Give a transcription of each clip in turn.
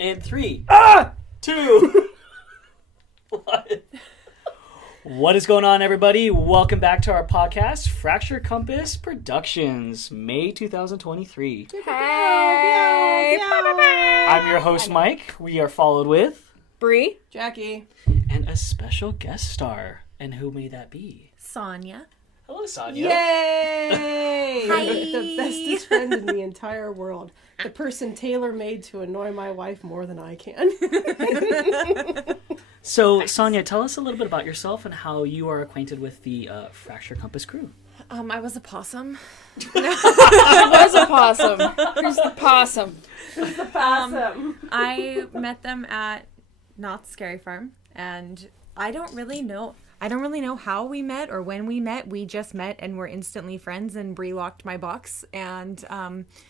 And 3, 2, 1. What is going on, everybody? Welcome back to our podcast, Fracture Compass Productions, May 2023. Hey! I'm your host, Mike. We are followed with Bree, Jackie, and a special guest star. And who may that be? Sonja. Hello, Sonja. yay! Hi. The bestest friend in the entire world. The person tailor-made to annoy my wife more than I can. So, Sonja, tell us a little bit about yourself and how you are acquainted with the Fracture Compass crew. I was a possum. I was a possum. Who's the possum? Awesome. I met them at Knott's Scary Farm, and I don't really know how we met or when we met. We just met and were instantly friends, and Bree locked my box, and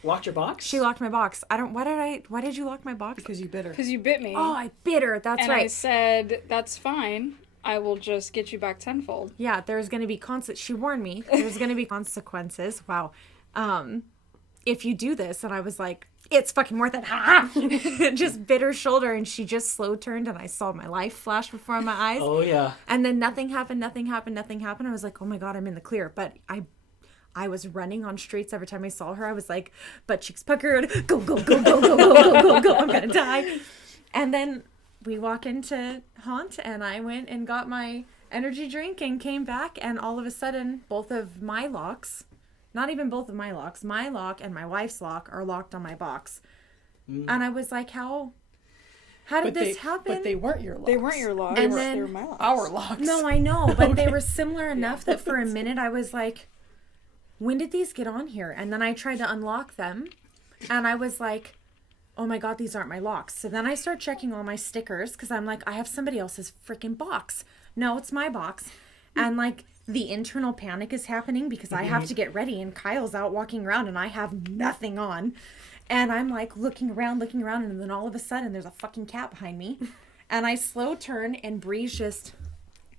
Locked your box? she locked my box. Why did you lock my box? Because you bit her. Because you bit me. Oh, I bit her. That's and right. I said, that's fine. I will just get you back tenfold. Yeah, there's going to be she warned me. There's going to be consequences. Wow. If you do this, and I was like, it's fucking worth it. Ha ha! Just bit her shoulder, and she just slow turned, and I saw my life flash before my eyes. Oh, yeah. And then nothing happened. I was like, oh my God, I'm in the clear. But I was running on streets every time I saw her. I was like, butt cheeks puckered, go, go, go, go, go, go, go, go, go, I'm gonna die. And then we walk into Haunt, and I went and got my energy drink and came back, and all of a sudden, both of my locks, not even both of my locks, my lock and my wife's lock are locked on my box. And I was like, how did this happen? But they weren't your locks. They weren't your locks. And They were then- my locks. Our locks. No, I know, but they were similar enough that for a minute I was like, when did these get on here? And then I tried to unlock them, and I was like, oh my God, these aren't my locks. So then I start checking all my stickers, because I'm like, I have somebody else's freaking box. No, it's my box. And like, the internal panic is happening because I have to get ready, and Kyle's out walking around, and I have nothing on. And I'm like looking around, and then all of a sudden there's a fucking cat behind me. And I slow turn, and Bree's just,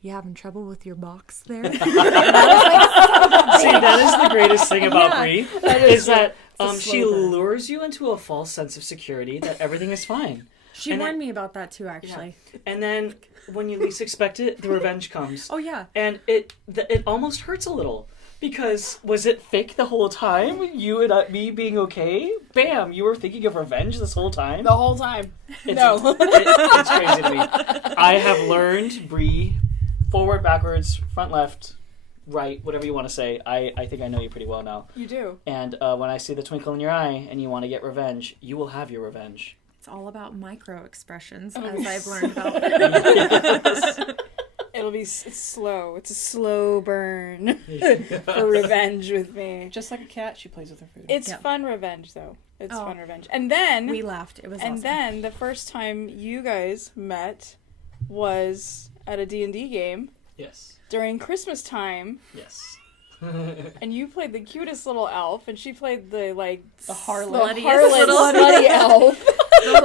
you having trouble with your box there? See, that is the greatest thing about Bree, is that she lures you into a false sense of security that everything is fine. She And warned then- me about that too, actually. Yeah. And then when you least expect it, the revenge comes. Oh, yeah. And it almost hurts a little. Because was it fake the whole time? You and me being okay? Bam! You were thinking of revenge this whole time? The whole time. It's crazy to me. I have learned, Bree, forward, backwards, front, left, right, whatever you want to say. I think I know you pretty well now. You do. And when I see the twinkle in your eye and you want to get revenge, you will have your revenge. It's all about micro expressions, Oh, as I've learned about. It'll be slow. It's a slow burn for revenge with me. Just like a cat, she plays with her food. It's Yep. fun revenge, though. It's Oh. fun revenge. And then... We laughed. It was And awesome. then the first time you guys met was at a D&D game Yes. during Christmas time, Yes. and you played the cutest little elf, and she played the harlot. slutty elf.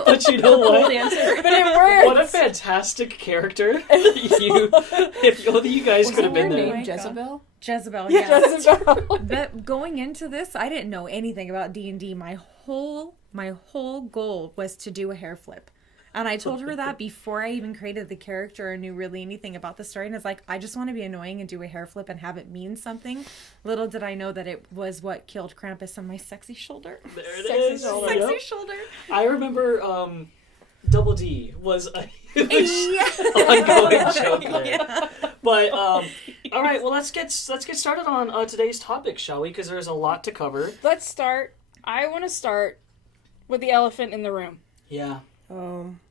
But you know what? But it worked. What a fantastic character. If only you guys could have been her there. name Jezebel? Jezebel, yeah. Jezebel. But going into this, I didn't know anything about D&D. My whole goal was to do a hair flip. And I told her that before I even created the character or knew really anything about the story. And I was like, I just want to be annoying and do a hair flip and have it mean something. Little did I know that it was what killed Krampus on my sexy shoulder. There it Sexy is. shoulder. Sexy Yep. shoulder. I remember Double D was a huge Yeah. ongoing joke there. But all right, well let's get started on today's topic, shall we? Because there's a lot to cover. Let's start. I want to start with the elephant in the room. Yeah.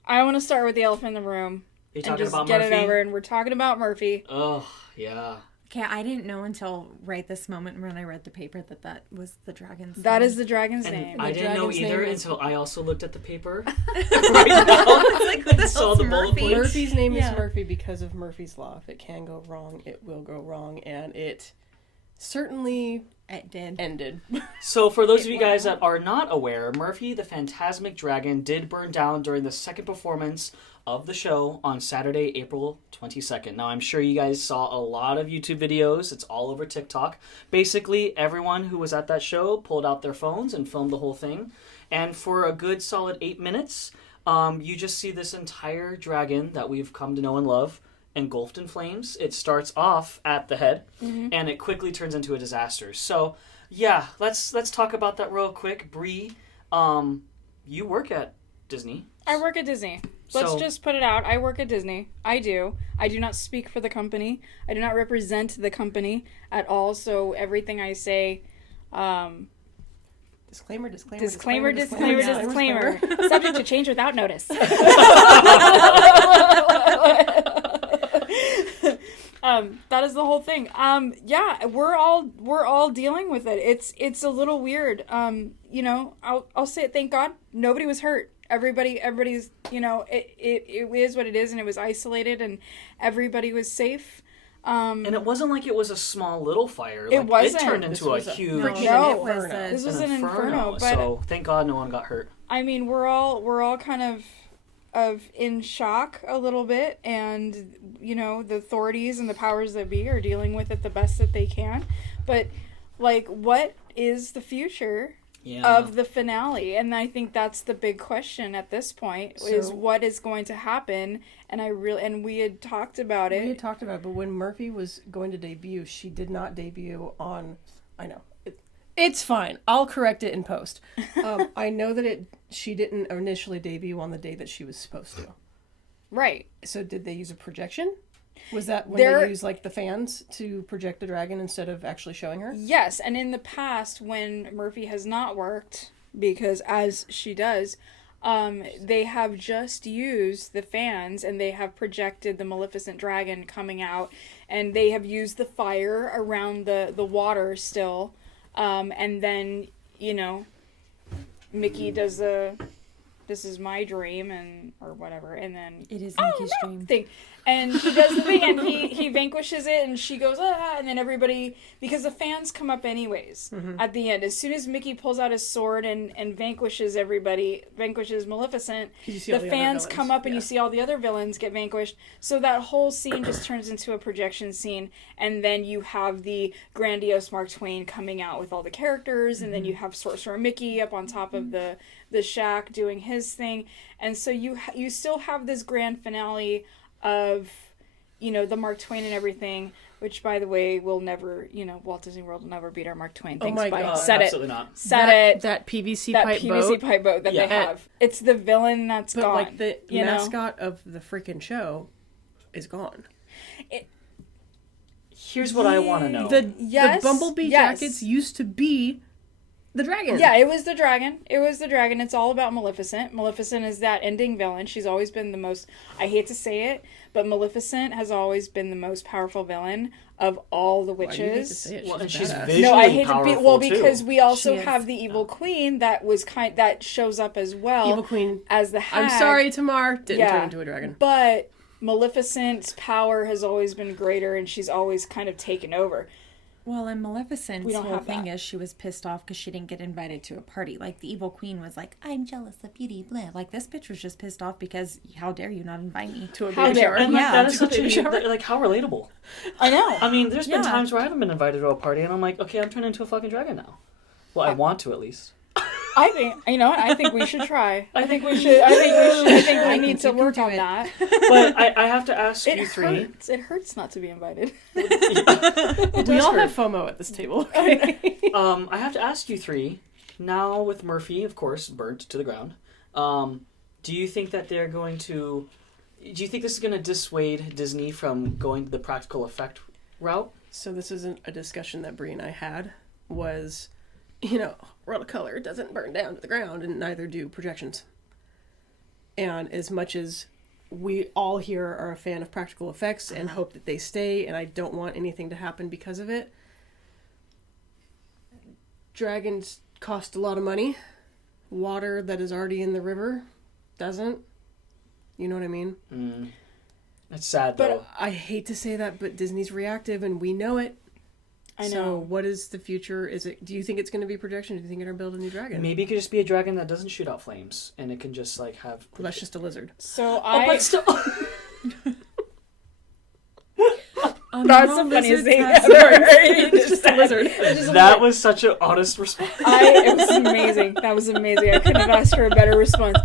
I want to start with the elephant in the room. Are you And talking just about get Murphy? it over. And we're talking about Murphy. Oh, yeah. Okay, I didn't know until right this moment when I read the paper that was the dragon's That name. is the dragon's And name. I didn't know dragon's either name is- until I also looked at the paper right now. Like, what the Saw hell's the bullet Murphy? points. Murphy's name Yeah. is Murphy because of Murphy's Law. If it can go wrong, it will go wrong. And it certainly It did. ended. So for those of you guys that are not aware, Murphy the Fantasmic Dragon did burn down during the second performance of the show on Saturday, April 22nd. Now, I'm sure you guys saw a lot of YouTube videos. It's all over TikTok. Basically, everyone who was at that show pulled out their phones and filmed the whole thing. And for a good solid 8 minutes, You just see this entire dragon that we've come to know and love engulfed in flames. It starts off at the head, and it quickly turns into a disaster. So, yeah, let's talk about that real quick. Bree, you work at Disney. I work at Disney. Let's just put it out. I work at Disney. I do. I do not speak for the company. I do not represent the company at all. So everything I say, Disclaimer. Subject to change without notice. That is the whole thing. Yeah, we're all dealing with it. It's a little weird. I'll say it. Thank God nobody was hurt. Everybody's, it is what it is, and it was isolated, and everybody was safe. And it wasn't like it was a small little fire. It wasn't. It turned into a huge This was an inferno. But so thank God no one got hurt. I mean, we're all kind of in shock a little bit, and the authorities and the powers that be are dealing with it the best that they can. But like, what is the future? Of the finale? And I think that's the big question at this point, is what is going to happen. And we had talked about it. But when Murphy was going to debut, she did not debut on, I know, it's fine, I'll correct it in post. I know that she didn't initially debut on the day that she was supposed to. Right. So did they use a projection? Was that when they used like the fans to project the dragon instead of actually showing her? Yes, and in the past when Murphy has not worked, because as she does, they have just used the fans, and they have projected the Maleficent dragon coming out, and they have used the fire around the water still, and then, Mickey does this is my dream, or whatever, and then it is Mickey's dream thing. And he does the thing, and he vanquishes it, and she goes, and then everybody, because the fans come up anyways at the end. As soon as Mickey pulls out his sword and vanquishes Maleficent, the fans come up, and you see all the other villains get vanquished. So that whole scene just turns into a projection scene, and then you have the grandiose Mark Twain coming out with all the characters, and then you have Sorcerer Mickey up on top of the shack doing his thing. And so you still have this grand finale of, the Mark Twain and everything, which, by the way, will never, Walt Disney World will never beat our Mark Twain. Thanks, oh my bye. God. Said absolutely it. Not. Said it. That PVC pipe boat that they have. It's the villain that's gone. But like the mascot of the freaking show is gone. Here's what I want to know. The Bumblebee jackets used to be the dragon. Yeah, it was the dragon. It's all about Maleficent. Maleficent is that ending villain. She's always been the most, I hate to say it, but Maleficent has always been the most powerful villain of all the witches. Why do you hate to say it? Well, and she's she's badass. visually No, I hate to be, powerful, because too. we also have the Evil Queen that shows up as well. Evil Queen as the hag. I'm sorry, Tamar, didn't turn into a dragon. But Maleficent's power has always been greater, and she's always kind of taken over. Well, and Maleficent's whole thing that. is she was pissed off because she didn't get invited to a party. Like, the Evil Queen was like, I'm jealous of beauty, blah. Like, this bitch was just pissed off because how dare you not invite me to a baby shower. And that is such like, how relatable. I know. I mean, there's been times where I haven't been invited to a party, and I'm like, okay, I'm turning into a fucking dragon now. Well, I want to, at least. I think, I think we should try. I think we need to work on that. But I have to ask you three. It hurts not to be invited. We all have FOMO at this table. Okay? I have to ask you three, now with Murphy, of course, burnt to the ground, do you think that they're going to... Do you think this is going to dissuade Disney from going the practical effect route? So this isn't a discussion that Brie and I had, was... World of Color doesn't burn down to the ground, and neither do projections. And as much as we all here are a fan of practical effects and hope that they stay, and I don't want anything to happen because of it, dragons cost a lot of money. Water that is already in the river doesn't. You know what I mean? It's sad, though. But I hate to say that, but Disney's reactive, and we know it. I know. So what is the future? Do you think it's going to be projection? Do you think they're going to build a new dragon? Maybe it could just be a dragon that doesn't shoot out flames, and it can just have... Well, that's just a lizard. So but still... That's the funniest thing ever. It's just a lizard. That was such an honest response. It was amazing. That was amazing. I couldn't have asked for a better response.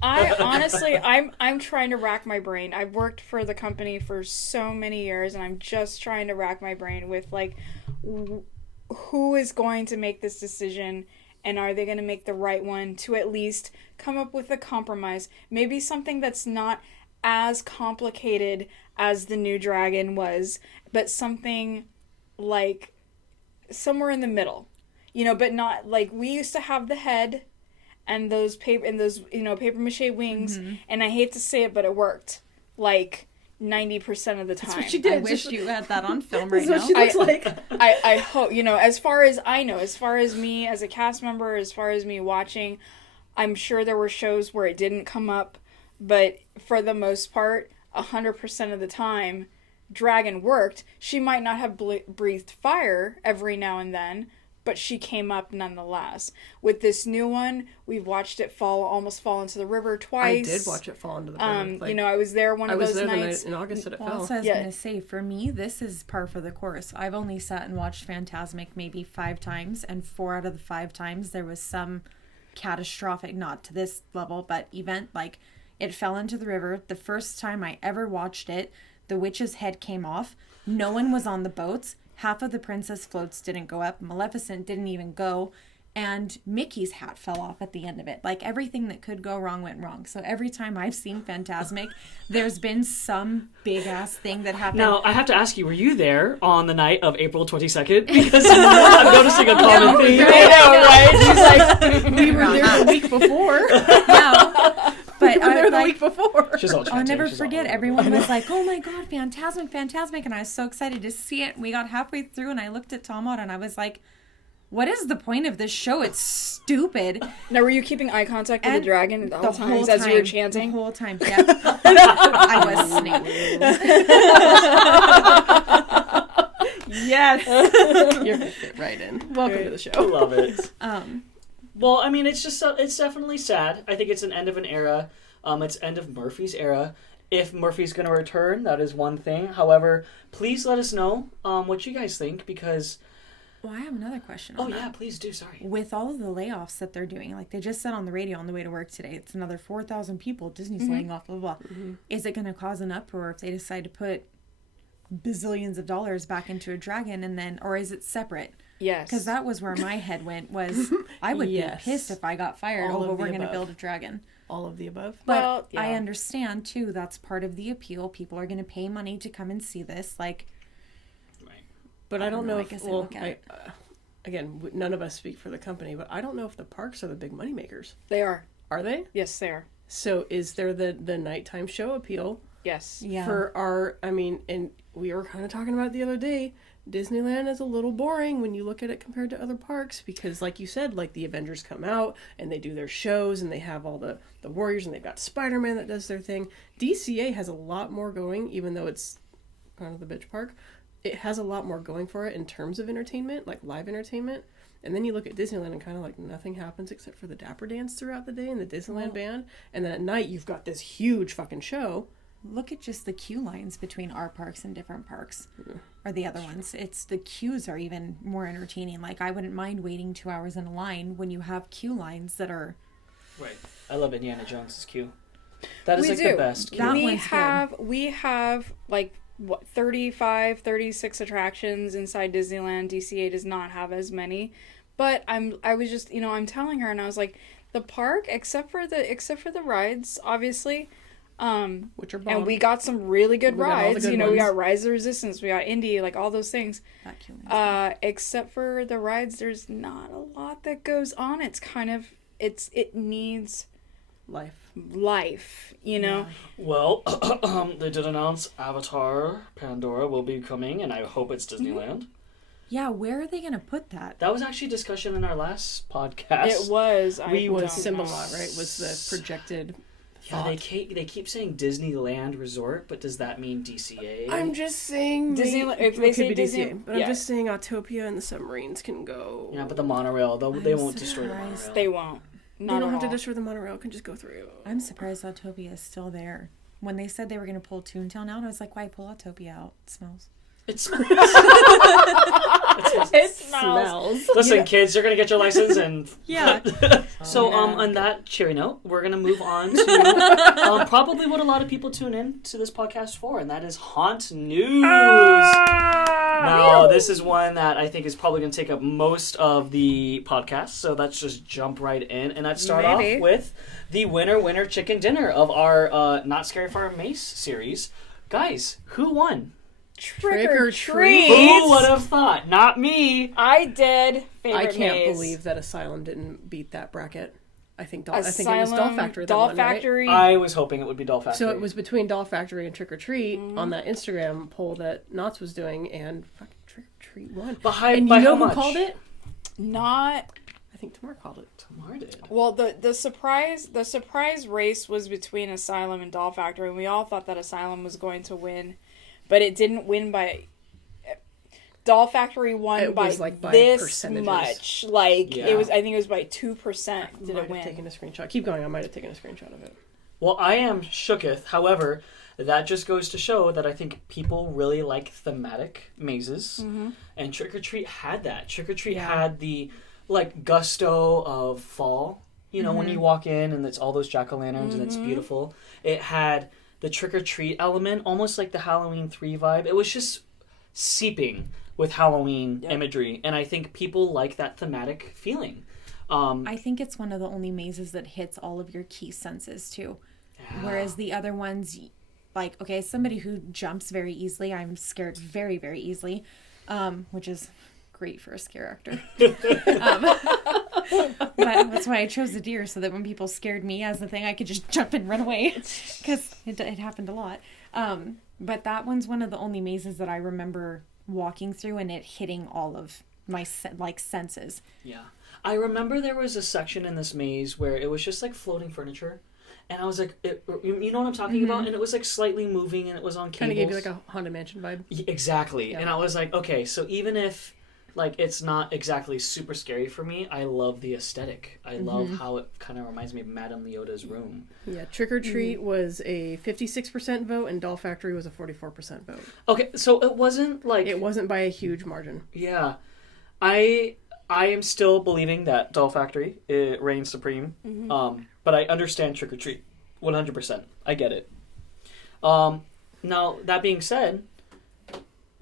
I honestly, I'm trying to rack my brain. I've worked for the company for so many years, and I'm just trying to rack my brain with like, who is going to make this decision, and are they going to make the right one to at least come up with a compromise? Maybe something that's not as complicated as the new dragon was, but something like somewhere in the middle, but not like we used to have the head and those paper mache wings, and I hate to say it, but it worked like 90% of the time. That's what she did. I wish you had that on film right now. That's what she looks like. I hope, as far as I know, as far as me as a cast member, as far as me watching, I'm sure there were shows where it didn't come up, but for the most part, 100% of the time, Dragon worked. She might not have breathed fire every now and then, but she came up nonetheless. With this new one, we've watched it almost fall into the river twice. I did watch it fall into the river. I was there one of those nights. I was there the night in August that it fell. Also, I was going to say, for me, this is par for the course. I've only sat and watched Fantasmic maybe 5 times, and 4 out of the 5 times there was some catastrophic, not to this level, but event, like it fell into the river. The first time I ever watched it, the witch's head came off. No one was on the boats. Half of the princess floats didn't go up. Maleficent didn't even go. And Mickey's hat fell off at the end of it. Like, everything that could go wrong went wrong. So every time I've seen Fantasmic, there's been some big-ass thing that happened. Now, I have to ask you, were you there on the night of April 22nd? Because I'm noticing a common theme. I know, right? She's like, we were there the week before. No. But we were there the week before. I'll never forget. Everyone was like, "Oh my god, Fantasmic!" And I was so excited to see it. We got halfway through, and I looked at Tomato, and I was like, "What is the point of this show? It's stupid." Now, were you keeping eye contact with the dragon the whole time as you were chanting? The whole time, yeah. I was Snape. Yes, you're gonna fit right in. Welcome to the show. I love it. Well, I mean, it's definitely sad. I think it's an end of an era. It's end of Murphy's era. If Murphy's going to return, that is one thing. However, please let us know what you guys think, because... Well, I have another question on that. Yeah, please do. Sorry. With all of the layoffs that they're doing, like they just said on the radio on the way to work today, it's another 4,000 people. Disney's laying off, blah, blah, blah. Mm-hmm. Is it going to cause an uproar if they decide to put bazillions of dollars back into a dragon, and then, or is it separate? Yes. Because that was where my head went, was I would be pissed if I got fired. But we're going to build a dragon. All of the above. But I understand, too, that's part of the appeal. People are going to pay money to come and see this. Like, right. But I don't know if, again, none of us speak for the company, but I don't know if the parks are the big money makers. They are. Are they? Yes, they are. So is there the nighttime show appeal? Yes. Yeah. For our, and we were kind of talking about it the other day, Disneyland is a little boring when you look at it compared to other parks, because like you said, like the Avengers come out and they do their shows and they have all the Warriors and they've got Spider-Man that does their thing. DCA has a lot more going, even though it's kind of the bitch park. It has a lot more going for it in terms of entertainment, like live entertainment. And then you look at Disneyland and kind of like nothing happens except for the Dapper Dance throughout the day and the Disneyland band. And then at night you've got this huge fucking show. Look at just the queue lines between our parks and different parks, or the other ones. It's the queues are even more entertaining. Like, I wouldn't mind waiting 2 hours in a line when you have queue lines that are... Right. I love Indiana Jones's queue. That is the best queue. We have like, 35, 36 attractions inside Disneyland. DCA does not have as many. But I was just, I'm telling her, and I was like, the park, except for the rides, obviously... which are bomb. And we got some really good rides. We got Rise of the Resistance, we got Indy, like all those things. Except for the rides, there's not a lot that goes on. It's kind of it needs life, Yeah. Well, they did announce Avatar Pandora will be coming, and I hope it's Disneyland. Yeah, where are they going to put that? That was actually discussion in our last podcast. It was. Symbolot, right? Was the projected. Yeah, they keep saying Disneyland Resort, but does that mean DCA? I'm just saying Disneyland. If they say DCA, but I'm just saying Autopia and the submarines can go. Yeah, but the monorail, they won't destroy the monorail. They won't. They don't have to destroy the monorail. It can just go through. I'm surprised Autopia is still there. When they said they were going to pull Toontown out, I was like, why pull Autopia out? It smells. It smells. It smells. Listen, kids, you're gonna get your license, and Yeah. so on that cheery note, we're gonna move on to probably what a lot of people tune in to this podcast for, and that is haunt news. Now, this is one that I think is probably gonna take up most of the podcast, so let's just jump right in, and let's start off with the winner chicken dinner of our Not Scary Farm Maze series. Guys, who won? Trick or treat. treat. Who would have thought? Not me. I did. Favorite I can't maze. believe that Asylum didn't beat that bracket. I think it Asylum, was Doll Factory. That Doll won, Factory. I was hoping it would be Doll Factory. So it was between Doll Factory and Trick or Treat on that Instagram poll that Knott's was doing, and fucking Trick or Treat won. And you know how who much? called it? Not. I think Tamar called it. Tamar did. Well, the surprise race was between Asylum and Doll Factory, and we all thought that Asylum was going to win, but it didn't win by. Doll Factory won It by, was, like, by this percentages. much. Like Yeah. it was, I think it was by 2%. I Did might it win? have taken a screenshot. Keep going. I might have taken a screenshot of it. Well, I am shooketh. However, that just goes to show that I think people really like thematic mazes, and Trick or Treat had that. Trick or Treat had the like gusto of fall. You know, when you walk in and it's all those jack-o'-lanterns and it's beautiful. It had the Trick or Treat element, almost like the Halloween 3 vibe. It was just seeping with Halloween imagery, and I think people like that thematic feeling. I think it's one of the only mazes that hits all of your key senses too. Whereas the other ones, like, okay, somebody who jumps very easily, I'm scared very, very easily, which is great for a scare actor. But that's why I chose the deer, so that when people scared me as the thing, I could just jump and run away, because it happened a lot. But that one's one of the only mazes that I remember walking through and it hitting all of my senses. Yeah. I remember there was a section in this maze where it was just like floating furniture. And I was like, you know what I'm talking about? And it was like slightly moving and it was on cables. Kind of gave you like a Haunted Mansion vibe. Exactly. Yeah. And I was like, okay, so even if like it's not exactly super scary for me, I love the aesthetic. I love how it kind of reminds me of Madame Leota's room. Yeah, Trick or Treat was a 56% vote and Doll Factory was a 44% vote. Okay, so it wasn't like... It wasn't by a huge margin. Yeah. I am still believing that Doll Factory reigns supreme. But I understand Trick or Treat 100%. I get it. Now, that being said,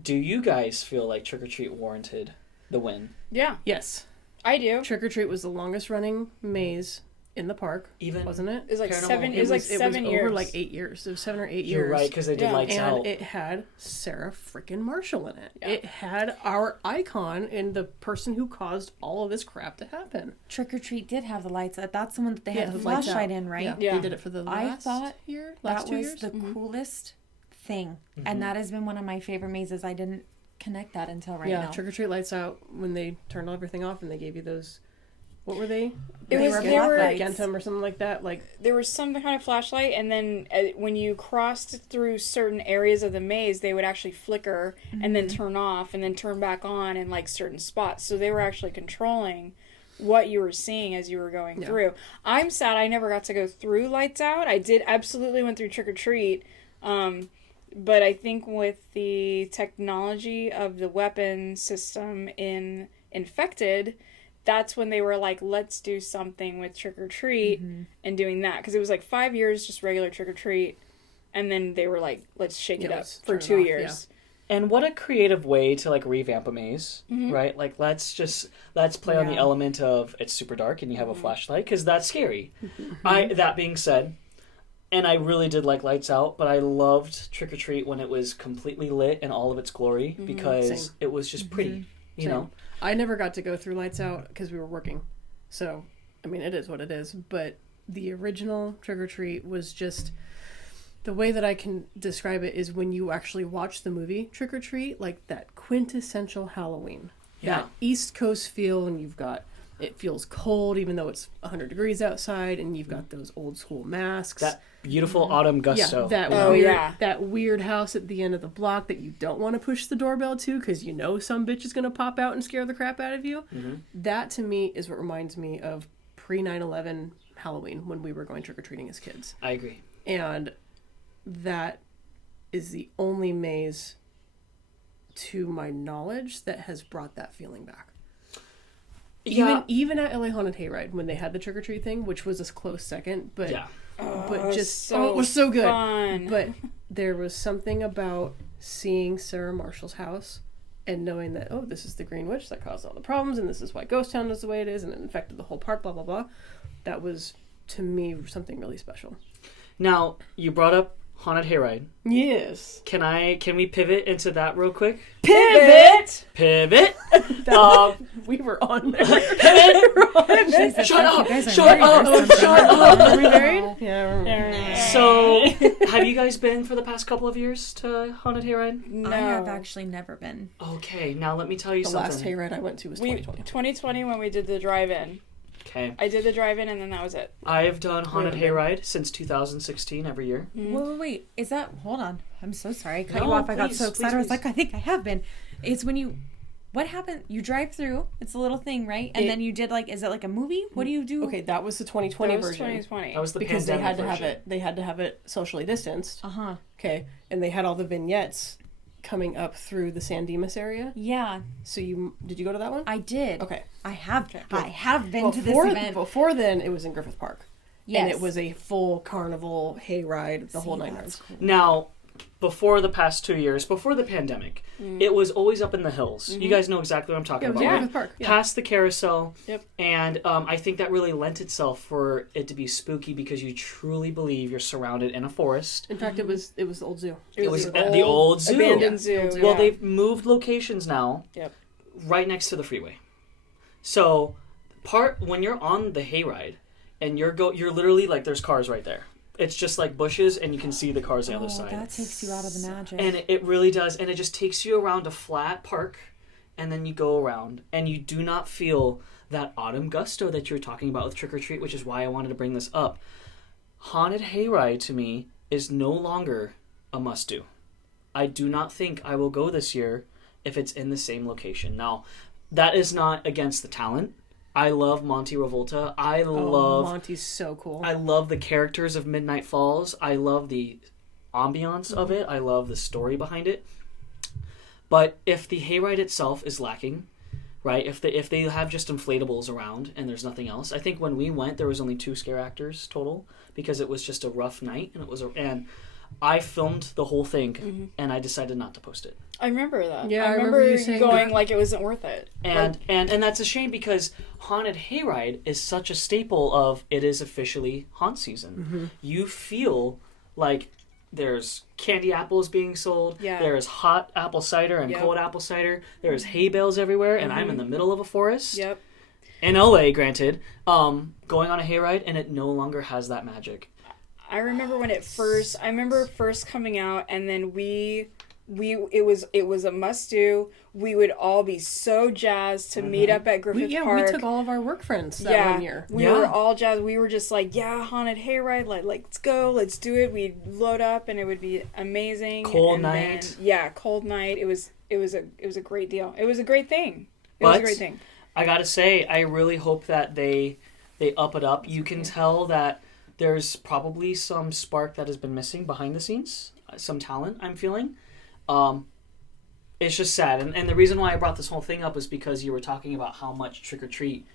do you guys feel like Trick or Treat warranted the win? Yeah, Yes. I do. Trick or Treat was the longest running maze in the park, wasn't it? It was like Paranormal. 7. It was like 7 years. Over like 8 years. It was 7 or 8 years. You're right, because they did Lights and Out. it had Sarah freaking Marshall in it. Yeah. It had our icon and the person who caused all of this crap to happen. Trick or Treat did have the lights. That's the one that they had the the Lights flashlight Out. in, right? Yeah, Yeah. they did it for the I last thought year, that last 2 was years. the coolest thing, and that has been one of my favorite mazes. I didn't connect that until right now. Trick or Treat Lights Out, when they turned everything off and they gave you those, what were they? It was- were they black were- lights. Gentum or something like that. Like, There was some kind of flashlight, and then when you crossed through certain areas of the maze, they would actually flicker and then turn off and then turn back on in like certain spots. So they were actually controlling what you were seeing as you were going through. I'm sad I never got to go through Lights Out. I did absolutely went through Trick or Treat, but I think with the technology of the weapon system in Infected, that's when they were like, let's do something with Trick or Treat and doing that. Because it was like 5 years just regular Trick or Treat. And then they were like, let's shake it up let's for turn it 2 off, years. And what a creative way to like revamp a maze, right? Like let's play on the element of it's super dark and you have a flashlight because that's scary. That being said, and I really did like Lights Out, but I loved Trick or Treat when it was completely lit in all of its glory because Same. it was just pretty, you know. I never got to go through Lights Out because we were working. So, I mean, it is what it is. But the original Trick or Treat was just... The way that I can describe it is when you actually watch the movie Trick or Treat, like that quintessential Halloween. Yeah. That East Coast feel, and you've got... It feels cold even though it's 100 degrees outside, and you've got those old school masks. That beautiful autumn gusto. That weird house at the end of the block that you don't want to push the doorbell to because you know some bitch is going to pop out and scare the crap out of you. That to me is what reminds me of pre 9/11 Halloween when we were going trick-or-treating as kids. I agree. And that is the only maze to my knowledge, that has brought that feeling back. Yeah. Even at LA Haunted Hayride, when they had the trick or treat thing, which was a close second, but Yeah. it was so good. Fun. But there was something about seeing Sarah Marshall's house and knowing that, oh, this is the Green Witch that caused all the problems, and this is why Ghost Town is the way it is, and it infected the whole park, blah, blah, blah. That was, to me, something really special. Now, you brought up Haunted Hayride. Yes. Can we pivot into that real quick? Pivot! We were on there. Pivot! Shut up! Shut up! Are we married? Yeah, we're married. So, have you guys been for the past couple of years to Haunted Hayride? No. I have actually never been. Okay, now let me tell you The something. last hayride I went to was 2020. 2020 when we did the drive-in. Okay. I did the drive-in and then that was it. I have done Haunted Hayride since 2016 every year. Wait. Is that... Hold on. I'm so sorry. I cut No, you off. I got please, so excited. please, I was like, I think I have been. It's when you... What happened? You drive through. It's a little thing, right? And then you did like... Is it like a movie? What do you do? Okay, that was the 2020 That was version. 2020. That was the Because they pandemic had to have version. it. They had to have it socially distanced. Uh-huh. Okay, and they had all the vignettes coming up through the San Dimas area. Yeah. So did you go to that one? I did. Okay. I have been to this event. Before then, it was in Griffith Park. Yes. And it was a full carnival hayride, the whole 9 yards. Cool. Now, before the past 2 years, before the pandemic, it was always up in the hills. You guys know exactly what I'm talking Yeah, it was about, in right? Griffith Park. Yeah. Past the carousel. Yep. And I think that really lent itself for it to be spooky because you truly believe you're surrounded in a forest. In fact, it was the old zoo. It was at the old zoo. Abandoned zoo. Well, yeah. they've moved locations now. Yep. Right next to the freeway. So, when you're on the hayride, and you're literally like there's cars right there. It's just like bushes, and you can see the cars on the other side. That takes you out of the magic. And it really does, and it just takes you around a flat park, and then you go around, and you do not feel that autumn gusto that you're talking about with Trick or Treat, which is why I wanted to bring this up. Haunted Hayride, to me, is no longer a must-do. I do not think I will go this year if it's in the same location. Now, that is not against the talent. I love Monty Revolta. Monty's so cool. I love the characters of Midnight Falls. I love the ambiance of it. I love the story behind it. But if the hayride itself is lacking, right? If they have just inflatables around and there's nothing else. I think when we went, there was only 2 scare actors total because it was just a rough night and I filmed the whole thing and I decided not to post it. I remember that. Yeah, I I remember remember you saying going that. like it wasn't worth it. And that's a shame because Haunted Hayride is such a staple of it is officially haunt season. You feel like there's candy apples being sold. Yeah. There's hot apple cider and Yep. cold apple cider. There's hay bales everywhere, and I'm in the middle of a forest. Yep. In LA, granted, going on a hayride, and it no longer has that magic. I remember when I remember first coming out, and then it was a must do. We would all be so jazzed to meet up at Griffith Park. We took all of our work friends that one year. We were all jazzed. We were just like, yeah, Haunted Hayride, like let's go, let's do it. We'd load up and it would be amazing. Cold And night. then, cold night. It was a great deal. It was a great thing. But was a great thing. I gotta say, I really hope that they up it up. You can tell that there's probably some spark that has been missing behind the scenes, some talent I'm feeling. It's just sad, and the reason why I brought this whole thing up is because you were talking about how much Trick or Treat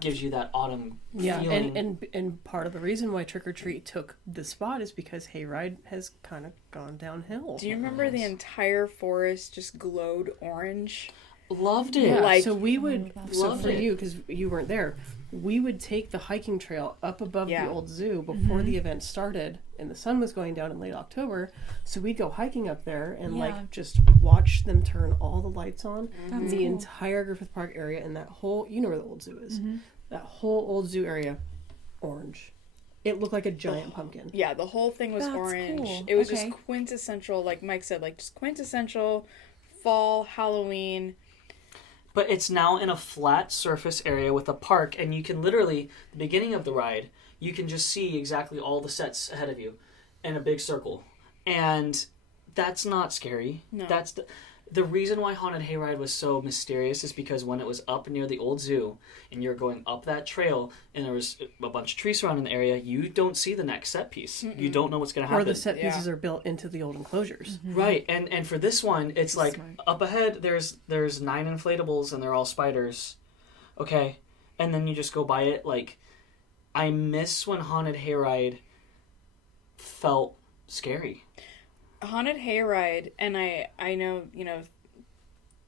gives you that autumn feeling. And part of the reason why Trick or Treat took the spot is because Hayride has kind of gone downhill. Do you remember the entire forest just glowed orange? Loved it. Yeah, Like- so we would, Loved for it. you, because you weren't there, we would take the hiking trail up above Yeah. the old zoo before the event started, and the sun was going down in late October, so we'd go hiking up there and like just watch them turn all the lights on, the entire Griffith Park area, and that whole, you know where the old zoo is, that whole old zoo area, orange. It looked like a giant pumpkin. Yeah, the whole thing was That's orange. cool. It was Okay. just quintessential, like Mike said, like just quintessential fall, Halloween. But it's now in a flat surface area with a park, and you can literally, the beginning of the ride, you can just see exactly all the sets ahead of you in a big circle. And that's not scary. No. The reason why Haunted Hayride was so mysterious is because when it was up near the old zoo and you're going up that trail and there was a bunch of trees surrounding the area, you don't see the next set piece. Mm-mm. You don't know what's going to happen. Or the set pieces are built into the old enclosures. Mm-hmm. Right. And for this one, it's like up ahead there's 9 inflatables and they're all spiders. Okay. And then you just go by it. Like, I miss when Haunted Hayride felt scary. Haunted Hayride, and I know,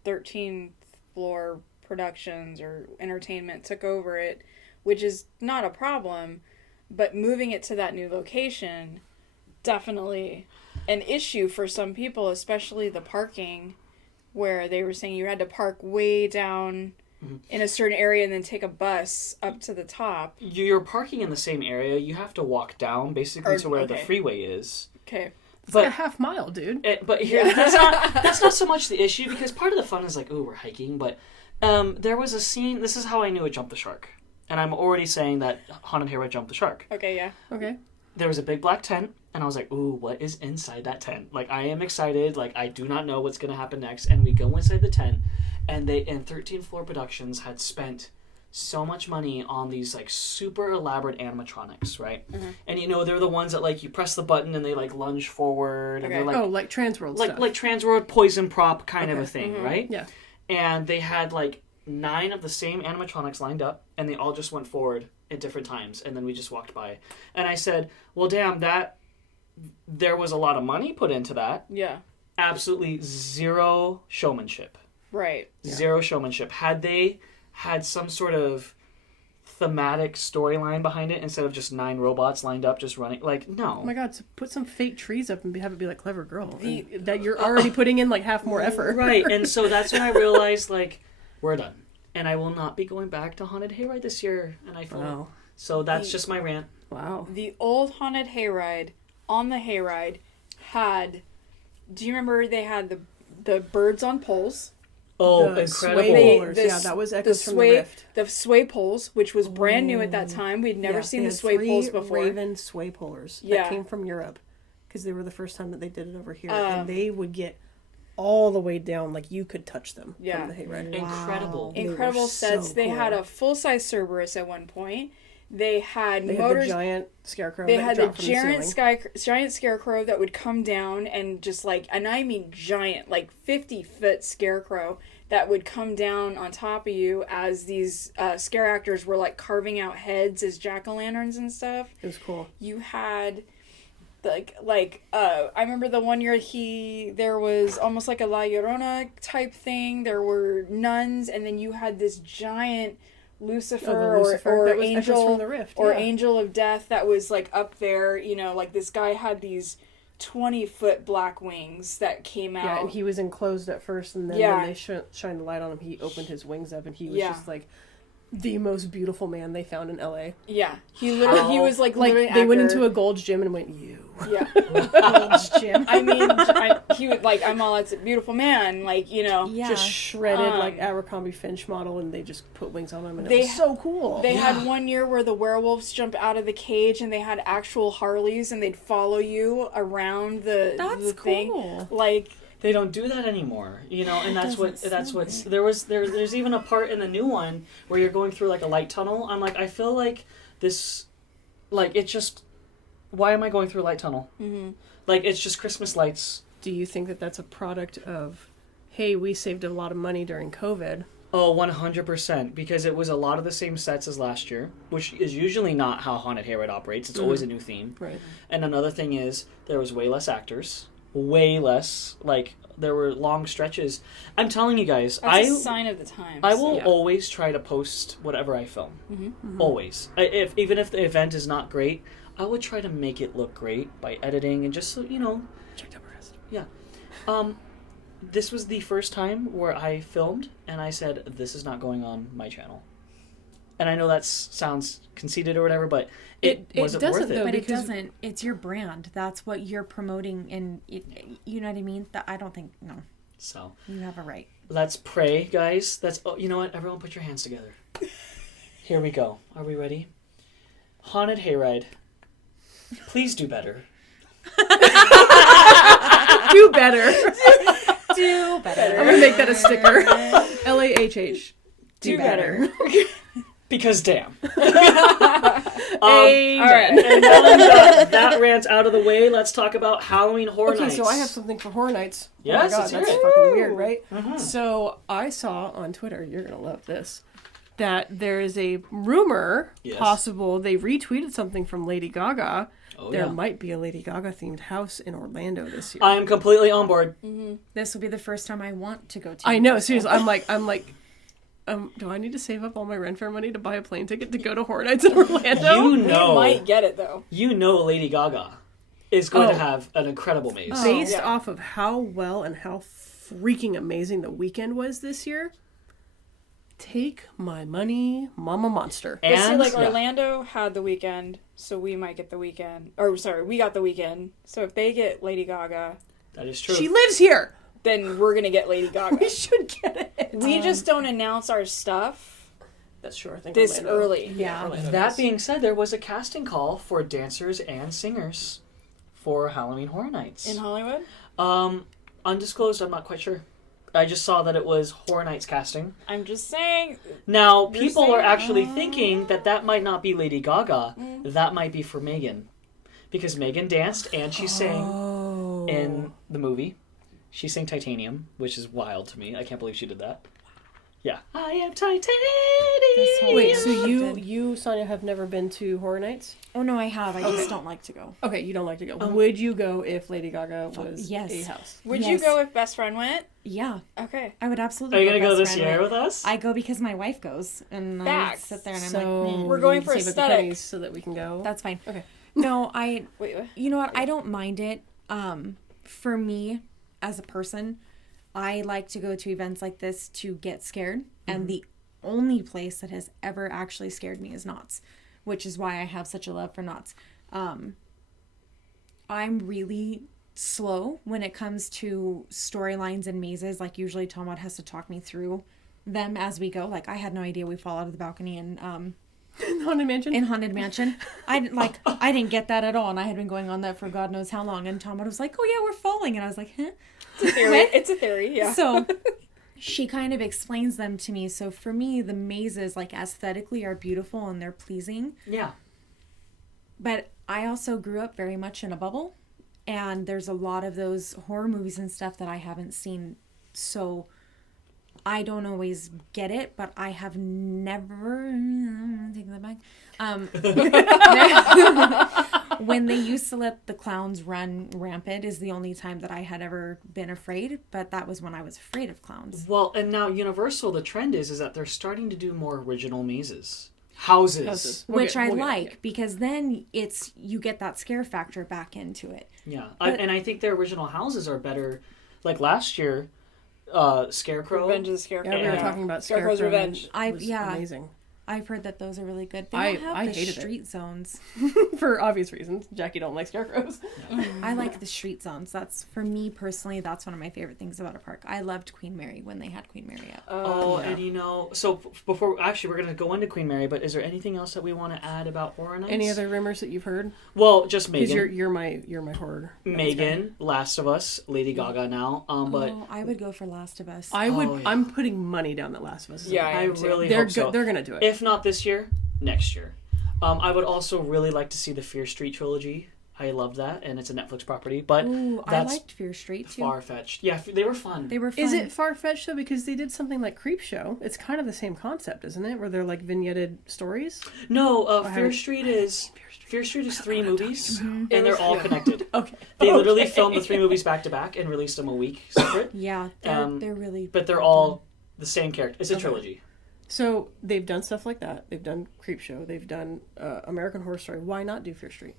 13th Floor Productions or Entertainment took over it, which is not a problem, but moving it to that new location, definitely an issue for some people, especially the parking, where they were saying you had to park way down in a certain area and then take a bus up to the top. You're parking in the same area. You have to walk down basically to where the freeway is. Okay. It's like a half mile, dude. But here, that's not so much the issue, because part of the fun is like, ooh, we're hiking. But there was a scene. This is how I knew it jumped the shark. And I'm already saying that Haunted Hayride jumped the shark. Okay, yeah. Okay. There was a big black tent, and I was like, ooh, what is inside that tent? Like, I am excited. Like, I do not know what's going to happen next. And we go inside the tent, and 13th Floor Productions had spent so much money on these like super elaborate animatronics, right? Mm-hmm. And they're the ones that like you press the button and they like lunge forward, and they're like like Transworld stuff. Like Transworld poison prop kind of a thing, right? Yeah. And they had like 9 of the same animatronics lined up, and they all just went forward at different times, and then we just walked by. And I said, well, damn, there was a lot of money put into that. Yeah. Absolutely zero showmanship. Right. Yeah. Zero showmanship. Had they had some sort of thematic storyline behind it instead of just 9 robots lined up just running, like, no. Oh my god, so put some fake trees up and have it be like Clever Girl. That you're already putting in like half more effort. Right, and so that's when I realized, like, we're done. And I will not be going back to Haunted Hayride this year. And I feel wow. So that's just my rant. Wow. The old Haunted Hayride, on the Hayride, had... Do you remember they had the birds on poles? Oh, the incredible. Sway poles. Yeah, that was Echoes from the Rift. The sway poles, which was brand new at that time. We'd never seen the sway poles before. Raven sway polers that came from Europe, because they were the first time that they did it over here. And they would get all the way down, like you could touch them from the Hayride. Incredible. Incredible sets. They had a full-size Cerberus at one point. They had motors. Had the giant scarecrow. They had the giant scarecrow that would come down and just like, and I mean giant, like 50-foot scarecrow that would come down on top of you as these scare actors were like carving out heads as jack-o'-lanterns and stuff. It was cool. You had I remember the one year there was almost like a La Llorona type thing. There were nuns, and then you had this giant Lucifer or angel from the Rift, or angel of death that was like up there, like this guy had these 20-foot black wings that came out. Yeah, and he was enclosed at first, and then when they shined the light on him, he opened his wings up, and he was just like the most beautiful man they found in LA. Yeah, he was like they went into a Gold's Gym and went, you. Yeah, Gold's Gym. I mean, he was like, I'm all, that's a beautiful man, like, just shredded like Abercrombie Finch model, and they just put wings on him, and it was so cool. They had one year where the werewolves jumped out of the cage, and they had actual Harleys, and they'd follow you around the thing. Like, they don't do that anymore, and that's there's even a part in the new one where you're going through like a light tunnel. I'm like, I feel like this, like, it's just, why am I going through a light tunnel? Mm-hmm. Like, it's just Christmas lights. Do you think that that's a product of, hey, we saved a lot of money during COVID? Oh, 100%, because it was a lot of the same sets as last year, which is usually not how Haunted Hayride operates. It's always a new theme. Right. And another thing is, there was way less actors. Way less. Like, there were long stretches. I'm telling you guys, that's a sign of the times. I will always try to post whatever I film. Mm-hmm. Mm-hmm. Always. Even if the event is not great, I would try to make it look great by editing and just so, checked up rest. Yeah. This was the first time where I filmed and I said, this is not going on my channel. And I know that sounds conceited or whatever, but it wasn't worth it. But it doesn't. It's your brand. That's what you're promoting, and you know what I mean? I don't think, no. So. You have a right. Let's pray, guys. You know what? Everyone put your hands together. Here we go. Are we ready? Haunted Hayride. Please do better. Do better. Do better. I'm gonna make that a sticker. LAHH. Do better. Because damn. Amen. All right. And now that rant out of the way, let's talk about Halloween Horror Okay, Nights. so I have something for Horror Nights. Yes, oh my let's god, hear that's it. fucking weird, right? Mhm. So I saw on Twitter, you're gonna love this, that there is a rumor, Yes. possible, they retweeted something from Lady Gaga. Oh, There yeah. might be a Lady Gaga themed house in Orlando this year. I'm completely on board. This will be the first time I want to go to. I know, Universal. seriously. I'm like, do I need to save up all my rent fare money to buy a plane ticket to go to Horror Nights in Orlando? You We know, might get it though. Lady Gaga is going to Oh. have an incredible maze. Oh. Based Yeah. off of how well and how freaking amazing the weekend was this year, take my money, Mama Monster. But see, like yeah. Orlando had the weekend, so we might get the weekend. Or sorry, we got the weekend. So if they get Lady Gaga, That is true. She lives here. then we're gonna get Lady Gaga. We should get it. We just don't announce our stuff That's true. I think this Orlando. early. Yeah. Orlando That does. being said, there was a casting call for dancers and singers for Halloween Horror Nights. In Hollywood? Undisclosed, I'm not quite sure. I just saw that it was Horror Nights casting. I'm just saying. Now, You're people saying- are actually thinking that might not be Lady Gaga. That might be for Megan. Because Megan danced and she sang Oh. in the movie. She sang Titanium, which is wild to me. I can't believe she did that. Yeah. I am Titanium. Wait, so you, Sonja, have never been to Horror Nights? Oh no, I have. I just don't like to go. Okay, you don't like to go. Would you go if Lady Gaga was yes. a house? Would Yes. you go if best friend went? Yeah, Okay. I would absolutely. Are you going to go best this friend year with- with us? I go because my wife goes, and Facts. I sit there and I'm So like, We're going we for save up the aesthetic. pennies so that we can go. that's fine. Okay. No, Wait, what? you know what? I don't mind it. For me, as a person, I like to go to events like this to get scared, and the only place that has ever actually scared me is Knott's, which is why I have such a love for Knott's. I'm really slow when it comes to storylines and mazes. Like, usually Tomad has to talk me through them as we go. Like, I had no idea we fall out of the balcony and Haunted Mansion? in Haunted Mansion. I didn't get that at all, and I had been going on that for God knows how long. And Tom was like, "Oh yeah, we're falling," and I was like, "Huh?" It's a theory. It's a theory, yeah. So she kind of explains them to me. So for me, the mazes, like, aesthetically are beautiful and they're pleasing. Yeah. But I also grew up very much in a bubble, and there's a lot of those horror movies and stuff that I haven't seen. So I don't always get it, but I have never taking that back. When they used to let the clowns run rampant is the only time that I had ever been afraid, but that was when I was afraid of clowns. Well, and now Universal, the trend is that they're starting to do more original mazes. Houses. Which I We'll get- like, because then you get that scare factor back into it. Yeah. But- And I think their original houses are better. Like last year, Scarecrow. Revenge of the Scarecrow. Yeah, we were Yeah. talking about Scarecrow's Scarecrow. Revenge. It was Yeah. amazing. I've heard that those are really good. They I- don't have I the hated it. street zones. For obvious reasons. Jackie don't like scarecrows. I like the street zones. That's, for me personally, that's one of my favorite things about a park. I loved Queen Mary when they had Queen Mary up. Oh, Yeah. and so before, actually, we're going to go into Queen Mary, but is there anything else that we want to add about Horror Nights? Any other rumors that you've heard? Well, just Because Megan. you're my horror. Megan, Last of Us, Lady Gaga now. But Oh, I would go for Last of Us. I would. Oh, yeah. I'm putting money down that Last of Us. is Yeah, a- I am too. really they're hope so. they're gonna do it. If not this year, next year. I would also really like to see the Fear Street trilogy. I loved that, and it's a Netflix property, but Ooh, I that's liked Fear Street too. far-fetched. Yeah, they were fun. They were fun. Is it far-fetched though? Because they did something like Creepshow. It's kind of the same concept, isn't it? Where they're like vignetted stories. No, Fear haven't- Street is 3 movies, and It they're was- all yeah. connected. Okay. They literally filmed the 3 movies back to back and released them a week separate. Yeah, they're really. But they're well all the same character. It's a trilogy. So they've done stuff like that. They've done Creepshow. They've done American Horror Story. Why not do Fear Street?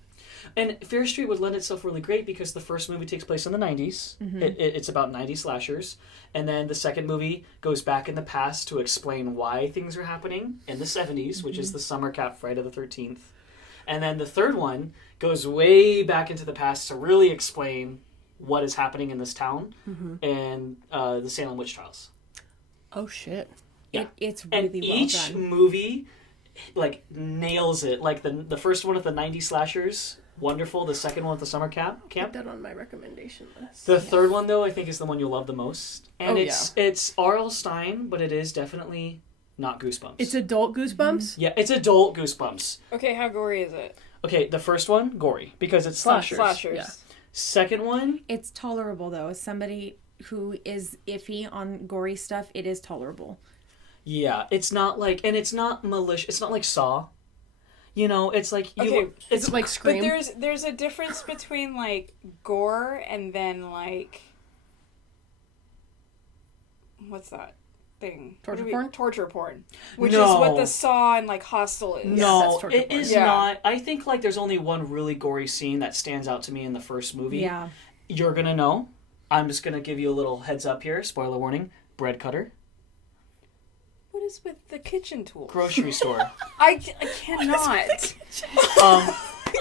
And Fear Street would lend itself really great because the first movie takes place in the 90s. It's about 90s slashers. And then the second movie goes back in the past to explain why things are happening in the 70s, which is the summer cap Friday the 13th. And then the third one goes way back into the past to really explain what is happening in this town and the Salem witch trials. Oh shit. Yeah. It's And really well each done. movie like nails it. Like the first one of the 90s slashers wonderful. The second one with the summer Put camp. that on my recommendation list. The third one, though, I think is the one you'll love the most. And Oh, it's R.L. Stine, but it is definitely not Goosebumps. It's adult Goosebumps? Yeah, it's adult Goosebumps. Okay, how gory is it? Okay, the first one, gory, because it's slashers. Slashers. Yeah. Second one, It's tolerable though. As somebody who is iffy on gory stuff, it is tolerable. yeah, it's not like, and it's not malicious. It's not like Saw. You know, it's like you. Okay, It's Is it like But Scream? there's a difference between like gore and then like what's that thing? Torture What do we- porn? Torture porn, which No. is what the Saw and like Hostel is. No, that's torture it porn. is Yeah. not. I think like there's only one really gory scene that stands out to me in the first movie. Yeah. You're gonna know. I'm just gonna give you a little heads up here. Spoiler warning. Bread cutter. What is with the kitchen tools? Grocery store. I cannot.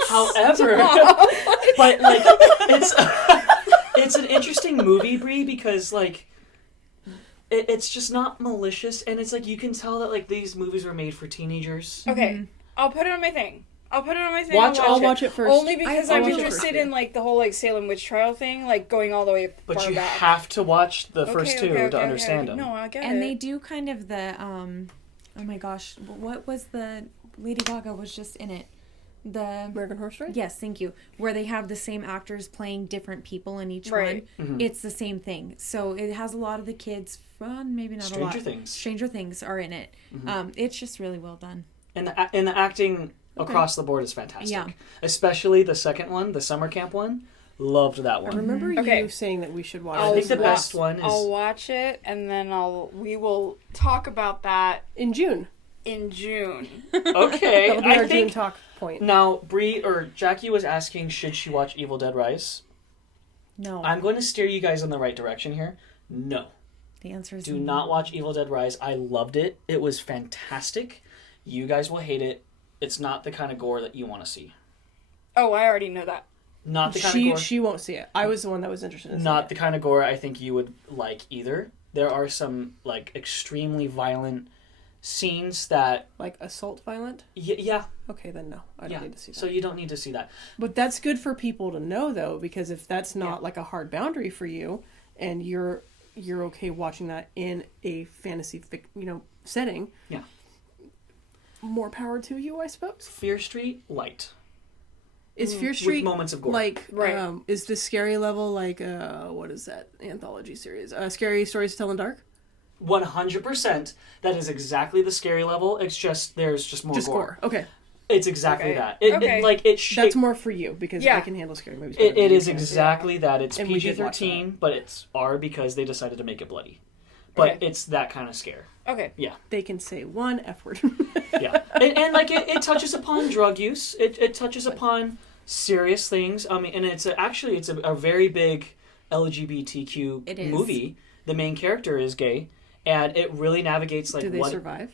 However, but like it's it's an interesting movie, Brie, because like it's just not malicious, and it's like you can tell that like these movies were made for teenagers. Okay, I'll put it on my thing. I'll I'll watch it first. Only because I'll I'm watch it interested first, in like the whole like Salem witch trial thing, like going all the way But far you back. have to watch the first two Okay, to understand okay. them. No, I get And it. they do kind of the oh my gosh, what was the Lady Gaga was just in it? The American Horror Story? Yes, thank you. Where they have the same actors playing different people in each Right. one. It's the same thing. So it has a lot of the kids fun, maybe not a lot. Stranger Things are in it. It's just really well done. And the acting across the board is fantastic. Yeah. Especially the second one, the summer camp one. Loved that I one. remember Okay. you saying that we should watch I it. think the best one is I'll watch it and then we will talk about that in June. in June. okay. That'll be our I June think talk point. now Bree or Jackie was asking, should she watch Evil Dead Rise? No. I'm going to steer you guys in the right direction here. No. The answer is Do not watch Evil Dead Rise. I loved it. It was fantastic. You guys will hate it. It's not the kind of gore that you want to see. Oh, I already know that. Not the kind of gore. She won't see it. I was the one that was interested in Not seeing the kind of gore I think you would like either. There are some like extremely violent scenes that it. Like assault violent? yeah. Okay, then no. I don't need to see that. So you don't need to see that. But that's good for people to know though, because if that's not like a hard boundary for you and you're okay watching that in a fantasy setting. Yeah. More power to you, I suppose. Fear Street light Is Fear Street with moments of gore. like Right. is the scary level like what is that anthology series? Scary Stories to Tell in Dark? 100%. That is exactly the scary level. It's just there's just more Just gore. gore. Okay. It's exactly Okay. that. It Okay. like it That's more for you because Yeah. I can handle scary movies. better It than you is can. exactly that. It's And we did watch PG-13, but it's R because they decided to make it bloody. But Okay. it's that kind of scare. Okay. They can say one F word. Yeah. and like it touches upon drug use. It touches upon serious things. I mean, and it's a very big LGBTQ It is. movie. The main character is gay, and it really navigates like Do they what survive?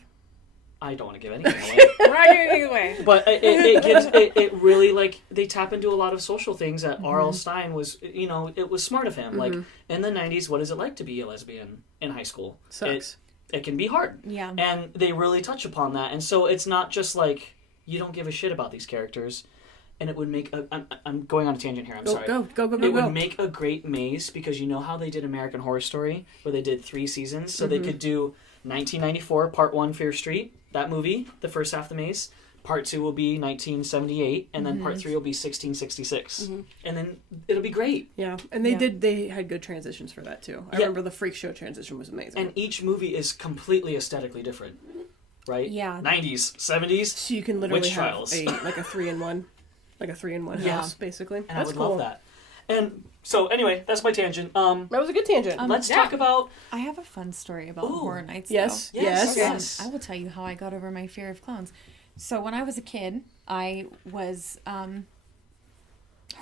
I don't want to give anything away. We're not giving anything away. But it really like they tap into a lot of social things that R.L. Stine was it was smart of him. Like in the 90s, what is it like to be a lesbian in high school? Sucks. It can be hard. Yeah. And they really touch upon that. And so it's not just like you don't give a shit about these characters. And it would make I'm going on a tangent here. I'm sorry. Go. It would make a great maze because you know how they did American Horror Story where they did 3 seasons, so they could do 1994 Part 1 Fear Street, that movie, the first half of the maze. Part 2 will be 1978, and then Part 3 will be 1666, and then it'll be great. Yeah, and they had good transitions for that too. I remember the Freak Show transition was amazing. And each movie is completely aesthetically different, right? Yeah. 90s, 70s. So you can literally Witch have trials. a 3-in-1, like a 3-in-1 Yeah. house, basically. And That's I would cool. love that. And so anyway, that's my tangent. That was a good tangent. Let's talk about I have a fun story about Ooh. Horror Nights. yes, though. yes. Yes. I will tell you how I got over my fear of clowns. So when I was a kid, I was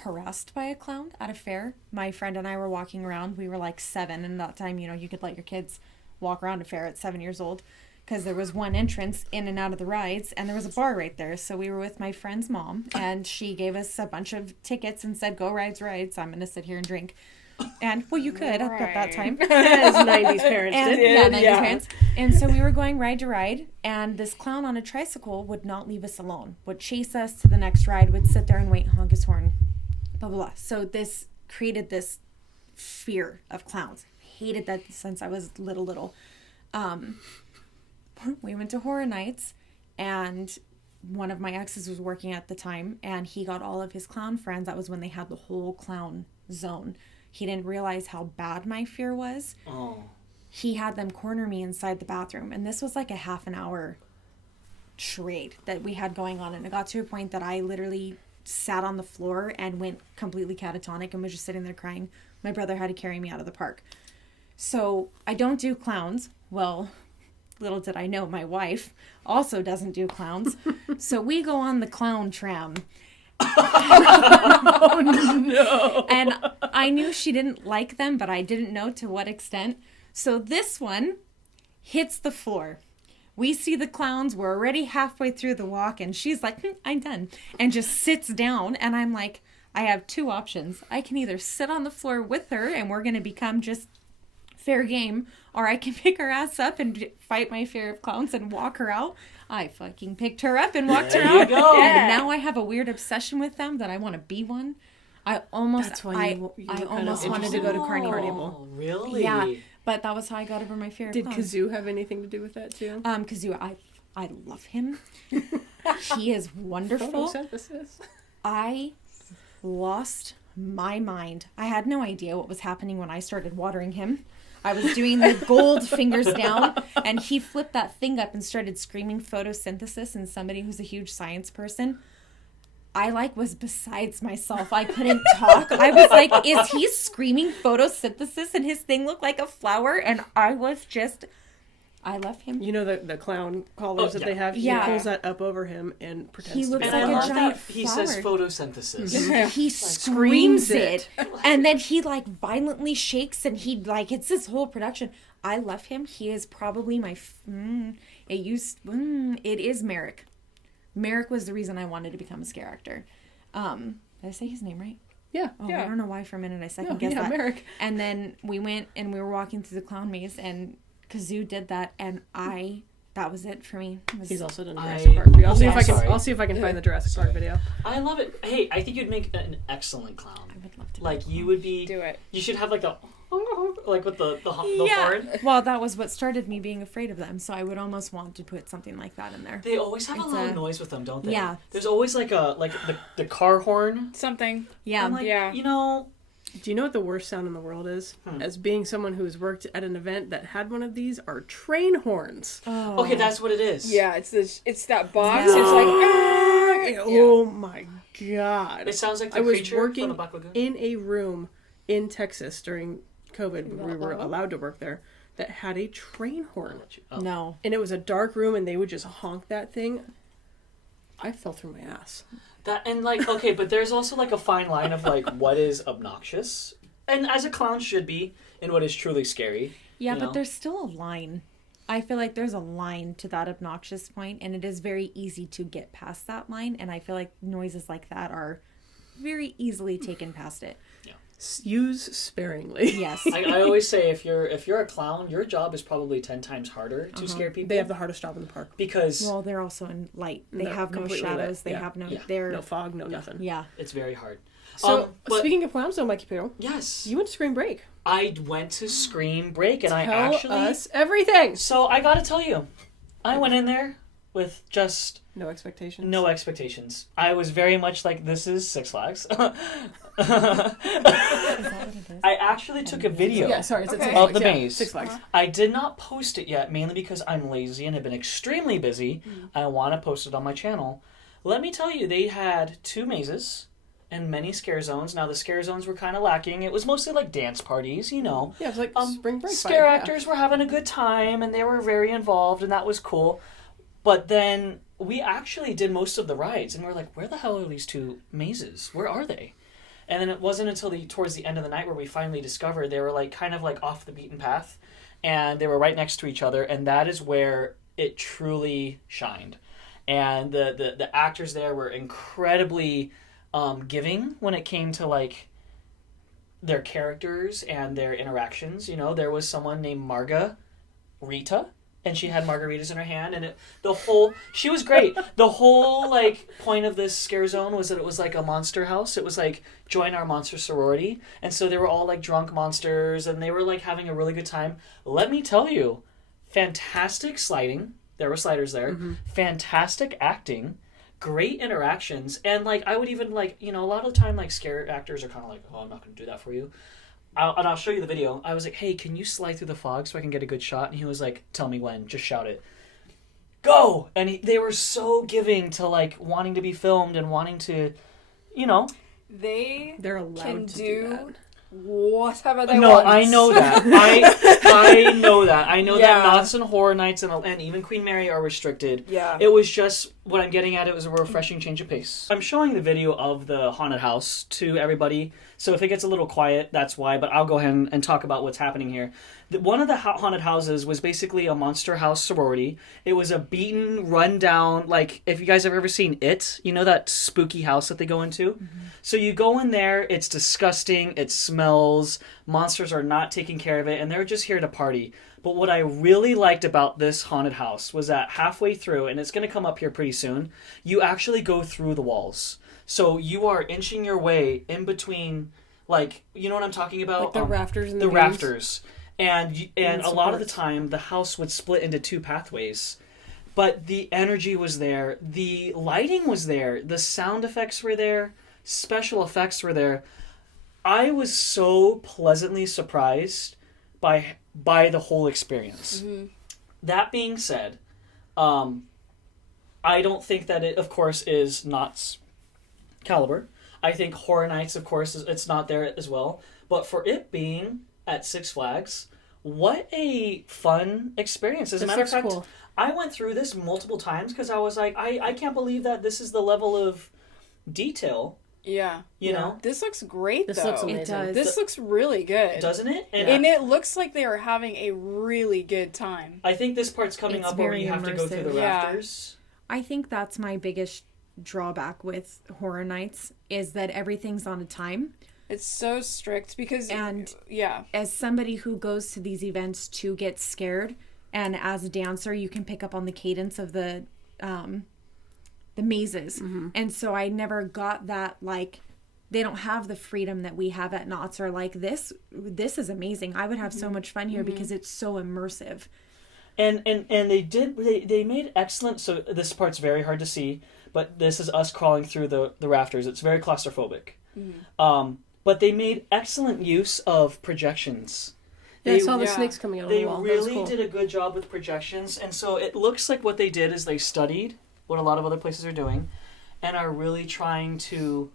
harassed by a clown at a fair. My friend and I were walking around. We were like 7, and that time, you could let your kids walk around a fair at 7 years old because there was one entrance in and out of the rides, and there was a bar right there. So we were with my friend's mom, and she gave us a bunch of tickets and said, "Go rides, rides. I'm going to sit here and drink." And, well, you could at that time. As 90s parents And, did. yeah, 90s parents. And so we were going ride to ride, and this clown on a tricycle would not leave us alone, would chase us to the next ride, would sit there and wait, honk his horn, blah, blah, blah. So this created this fear of clowns. Hated that since I was little. We went to Horror Nights, and one of my exes was working at the time, and he got all of his clown friends. That was when they had the whole clown zone. He didn't realize how bad my fear was. Oh. He had them corner me inside the bathroom, and this was like a half an hour charade that we had going on, and it got to a point that I literally sat on the floor and went completely catatonic and was just sitting there crying. My brother had to carry me out of the park. So I don't do clowns. Well, little did I know, my wife also doesn't do clowns. So we go on the clown tram. Oh, no. And I knew she didn't like them, but I didn't know to what extent. So this one hits the floor. We see the clowns. We're already halfway through the walk, and she's like, I'm done. And just sits down. And I'm like, I have two options. I can either sit on the floor with her, and we're going to become just fair game, or I can pick her ass up and fight my fear of clowns and walk her out. I fucking picked her up and walked her out. Go. And now I have a weird obsession with them that I want to be one. I almost wanted to go to Carnival. Oh, really? Yeah, but that was how I got over my fear of Did clowns. Kazoo have anything to do with that too? Kazoo, I love him. He is wonderful. Photosynthesis. I lost my mind. I had no idea what was happening when I started watering him. I was doing the gold fingers down, and he flipped that thing up and started screaming photosynthesis, and somebody who's a huge science person, I was besides myself. I couldn't talk. I was like, is he screaming photosynthesis and his thing looked like a flower? And I love him. You know the clown collars that they have? Yeah. He pulls that up over him and pretends He to looks be And like I a love giant that he says flower. photosynthesis. He screams it. And then he violently shakes, and it's this whole production. I love him. He is probably my it is Merrick. Merrick was the reason I wanted to become a scare actor. Did I say his name right? Yeah. Oh, yeah. I don't know why for a minute I second guessed that. Merrick. And then we went and we were walking through the clown maze, and Kazoo did that, and that was it for me. He's also done Jurassic Park video. I'll see if I can find the Jurassic Park video. I love it. Hey, I think you'd make an excellent clown. I would love to. Like you would be. Do it. You should have the with the horn. Well, that was what started me being afraid of them, so I would almost want to put something like that in there. They always have a loud noise with them, don't they? Yeah. There's always the car horn. Something. Yeah. I'm like, Yeah. You know. Do you know what the worst sound in the world is? As being someone who's worked at an event that had one of these, are train horns. Oh. Okay, that's what it is. Yeah, it's that box. Yeah. It's like, Oh my god! It sounds like the I was creature working from the Black Lagoon. in a room in Texas during COVID. We were allowed to work there. That had a train horn, No. and it was a dark room, and they would just honk that thing. I fell through my ass. That and okay, but there's also a fine line of what is obnoxious, and as a clown should be, and what is truly scary. Yeah, you but know? there's still a line. I feel like there's a line to that obnoxious point, and it is very easy to get past that line, and I feel like noises like that are very easily taken past it. Yeah. Use sparingly. Yes. I always say if you're a clown, your job is probably 10 times harder to scare people. They have the hardest job in the park. because Well, they're also in light. They No, have no completely shadows. lit. They Yeah. have no. Yeah. They're No fog, no nothing. yeah. it's very hard. So, But- speaking of clowns, though, Mikey Piro, yes, you went to Scream Break. I went to Scream Break, and I Tell actually. us everything. So I gotta tell you, I went in there with just No expectations. no expectations. I was very much like, this is Six Flags. I actually took a video Yeah, sorry, it's at Six of Flags. the Yeah, maze. Six Flags. I did not post it yet, mainly because I'm lazy and have been extremely busy. I want to post it on my channel. Let me tell you, they had 2 mazes and many scare zones. Now, the scare zones were kind of lacking. It was mostly like dance parties, you know. Yeah, it's like Spring Break. Scare vibe, yeah. actors were having a good time, and they were very involved, and that was cool. But then we actually did most of the rides, and we were like, where the hell are these 2 mazes? Where are they? And then it wasn't until towards the end of the night where we finally discovered they were kind of off the beaten path, and they were right next to each other, and that is where it truly shined. And the actors there were incredibly giving when it came to their characters and their interactions. You know, there was someone named Rita, and she had margaritas in her hand, and she was great. The whole, like, point of this scare zone was that it was like a monster house. It was like, join our monster sorority. And so they were all like drunk monsters, and they were like having a really good time. Let me tell you, fantastic sliding. There were sliders there. Mm-hmm. Fantastic acting. Great interactions. And like, I would even like, you know, a lot of the time, like, scare actors are kind of like, oh, I'm not going to do that for you. I'll show you the video. I was like, hey, can you slide through the fog so I can get a good shot? And he was like, tell me when. Just shout it. Go! And they were so giving to, like, wanting to be filmed and wanting to, you know. They're allowed to do that. Whatever they no, want. I know that. I know that. I know that Knots and Horror Nights and even Queen Mary are restricted. Yeah. It was just, what I'm getting at, it was a refreshing change of pace. I'm showing the video of the haunted house to everybody, so if it gets a little quiet, that's why, but I'll go ahead and talk about what's happening here. One of the haunted houses was basically a monster house sorority. It was a beaten, run-down, like, if you guys have ever seen It, you know that spooky house that they go into? Mm-hmm. So you go in there, it's disgusting, it smells, monsters are not taking care of it, and they're just here to party. But what I really liked about this haunted house was that halfway through, and it's going to come up here pretty soon, you actually go through the walls. So you are inching your way in between, like, you know what I'm talking about? Like the rafters and the beams. Rafters. And a lot of the time, the house would split into two pathways. But the energy was there. The lighting was there. The sound effects were there. Special effects were there. I was so pleasantly surprised by the whole experience. Mm-hmm. That being said, I don't think that it, of course, is Knott's caliber. I think Horror Nights, of course, it's not there as well. But for it being at Six Flags, what a fun experience. As a matter of fact, cool. I went through this multiple times because I was like, I can't believe that this is the level of detail. Yeah. You know? This looks great, this though. Looks amazing. It does. This looks really good. Doesn't it? And it looks like they are having a really good time. I think this part's coming up where you have to go through the rafters. I think that's my biggest drawback with Horror Nights is that everything's on a time. It's so strict because... And as somebody who goes to these events to get scared, and as a dancer, you can pick up on the cadence of the mazes. Mm-hmm. And so I never got that, like, they don't have the freedom that we have at Knott's, or like, this is amazing. I would have so much fun here because it's so immersive. And they made excellent, so this part's very hard to see, but this is us crawling through the rafters. It's very claustrophobic. Mm-hmm. But they made excellent use of projections. I saw the snakes coming out of the wall. They really did a good job with projections, and so it looks like what they did is they studied what a lot of other places are doing, and are really trying to,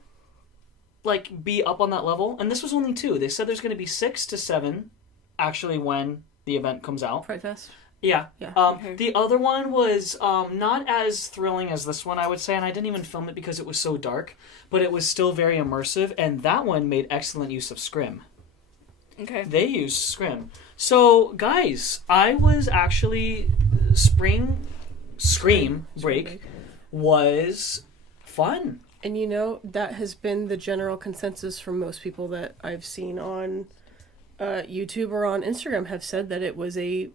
like, be up on that level. And this was only 2. They said there's going to be 6 to 7, actually, when the event comes out. Fright Fest? Yeah. The other one was not as thrilling as this one, I would say, and I didn't even film it because it was so dark, but it was still very immersive, and that one made excellent use of scrim. Okay. They used scrim. So, guys, I was actually... Scream Break was fun. And you know, that has been the general consensus from most people that I've seen on YouTube or on Instagram have said that it was a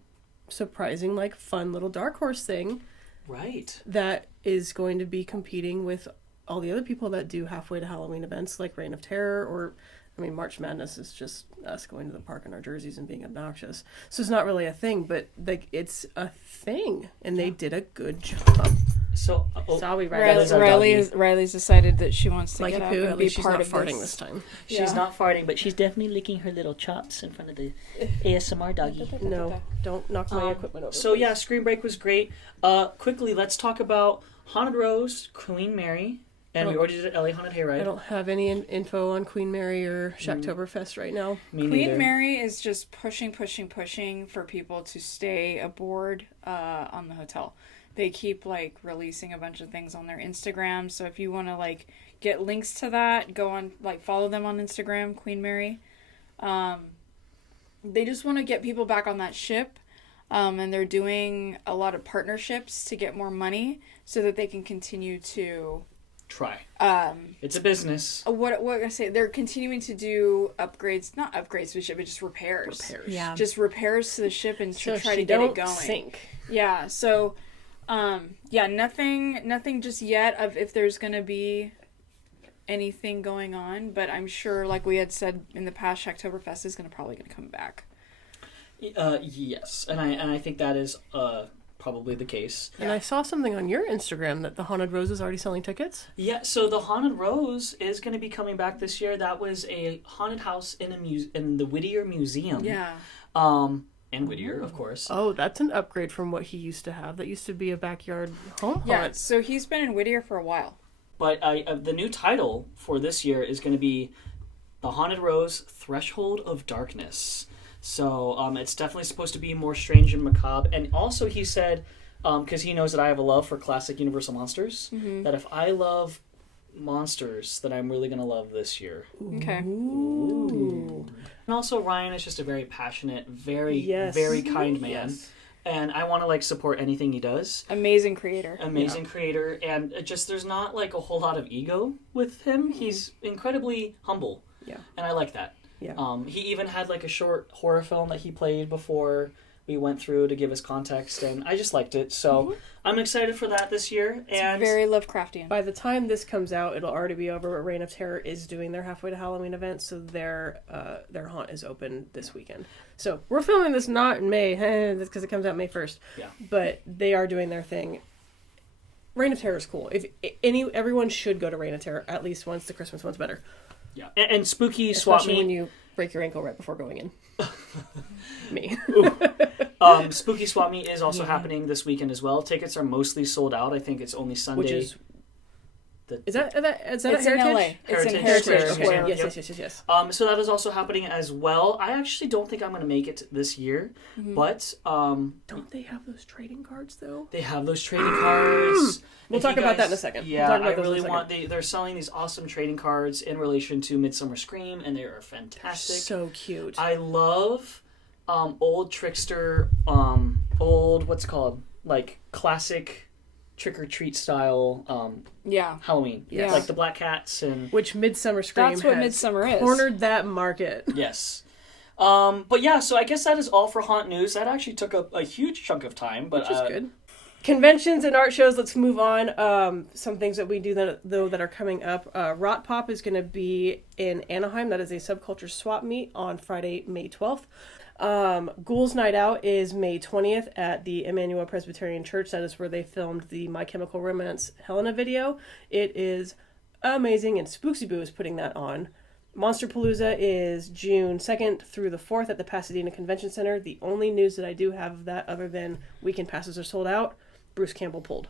surprising, like, fun little dark horse thing. Right. That is going to be competing with all the other people that do halfway to Halloween events like Reign of Terror, or, I mean, March Madness is just us going to the park in our jerseys and being obnoxious. So it's not really a thing, but, like, it's a thing, and they did a good job. So, Riley's decided that she wants to like get up poo, and at be least she's part not of farting this time. She's not farting, but she's definitely licking her little chops in front of the ASMR doggy. No, don't knock my equipment over. So, yeah, Scream Break was great. Quickly, let's talk about Haunted Rose, Queen Mary, and we already did LA Haunted Hayride. I don't have any info on Queen Mary or Shacktoberfest right now. Me Queen neither. Mary is just pushing for people to stay aboard on the hotel. They keep, like, releasing a bunch of things on their Instagram. So if you want to, like, get links to that, go on, like, follow them on Instagram, Queen Mary. They just want to get people back on that ship. And they're doing a lot of partnerships to get more money so that they can continue to try. It's a business. What can I say? They're continuing to do upgrades, not upgrades to the ship, but just repairs. Yeah. Just repairs to the ship and So try she to get don't it going. sink. Yeah. So, nothing just yet of if there's gonna be anything going on, but I'm sure, like we had said in the past, Oktoberfest is probably gonna come back. Yes, and I think that is probably the case. And I saw something on your Instagram that the Haunted Rose is already selling tickets. Yeah, so the Haunted Rose is going to be coming back this year. That was a haunted house in in the Whittier Museum. Yeah. And Whittier, of course. Oh, that's an upgrade from what he used to have. That used to be a backyard home Yeah. haunt. So he's been in Whittier for a while. But the new title for this year is going to be The Haunted Rose Threshold of Darkness. So it's definitely supposed to be more strange and macabre. And also he said, because he knows that I have a love for classic Universal monsters, that if I love monsters, then I'm really going to love this year. Okay. Ooh. And also Ryan is just a very passionate, very, Yes. very kind man. Yes. And I want to support anything he does. Amazing creator. Amazing creator. And it just there's not a whole lot of ego with him. He's incredibly humble. Yeah. And I like that. Yeah. He even had a short horror film that he played before we went through to give us context, and I just liked it. So I'm excited for that this year. It's very Lovecraftian. By the time this comes out, it'll already be over. But Reign of Terror is doing their halfway to Halloween event, so their haunt is open this weekend. So we're filming this not in May, that's because it comes out May 1st. Yeah. But they are doing their thing. Reign of Terror is cool. If everyone should go to Reign of Terror at least once. The Christmas one's better. Yeah. And Spooky Swap Especially when Meet. you break your ankle right before going in. Me. Spooky Swap Meet is also happening this weekend as well. Tickets are mostly sold out. I think it's only Sunday. Which is... Is that It's at in Heritage? LA. It's in Heritage Heritage Square. Square. Okay. Yes. So that is also happening as well. I actually don't think I'm going to make it this year, but Don't they have those trading cards though? they have those trading cards. We'll If talk you about that guys- in a second. Yeah, We'll talk about I those in a really second. want. They're selling these awesome trading cards in relation to Midsummer Scream, and they are fantastic. So cute. I love old trickster, old what's it called classic trick or treat style Yeah. Halloween. Yeah. Like the Black Cats and Which Midsummer Scream That's what has Midsummer is. cornered that market. yes. But yeah, so I guess that is all for Haunt News. That actually took up a huge chunk of time, but Which is good. Conventions and art shows, let's move on. Some things that we do that are coming up. ROTPOP is going to be in Anaheim. That is a subculture swap meet on Friday, May 12th. Ghouls Night Out is May 20th at the Emmanuel Presbyterian Church. That is where they filmed the My Chemical Romance Helena video. It is amazing, and Spooksy Boo is putting that on. Monsterpalooza is June 2nd through the 4th at the Pasadena Convention Center. The only news that I do have of that, other than weekend passes are sold out, Bruce Campbell pulled.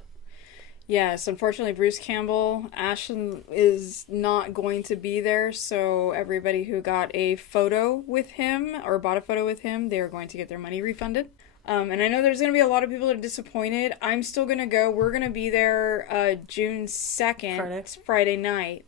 Yes, unfortunately, Bruce Campbell, Ashton is not going to be there, so everybody who got a photo with him or bought a photo with him, they are going to get their money refunded. And I know there's going to be a lot of people that are disappointed. I'm still going to go. We're going to be there June 2nd, Friday night,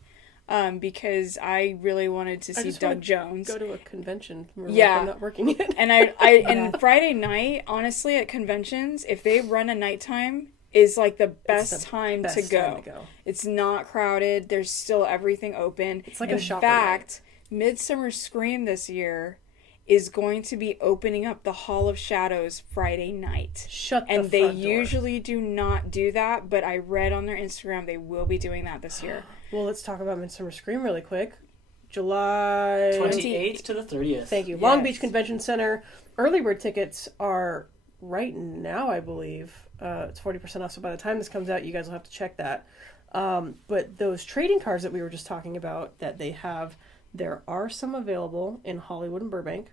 because I really wanted to see Doug Jones. Go to a convention where I'm not working yet. And and Friday night, honestly, at conventions, if they run a nighttime, is the best time to go. It's not crowded. There's still everything open. It's like in a shopping fact, Midsummer Scream this year is going to be opening up the Hall of Shadows Friday night. And they usually do not do that, but I read on their Instagram they will be doing that this year. Well, let's talk about Midsummer Scream really quick. July 28th to the 30th. Thank you. Long Beach Convention Center. Early bird tickets are right now, I believe. It's 40% off, so by the time this comes out, you guys will have to check that. But those trading cards that we were just talking about that they have, there are some available in Hollywood and Burbank.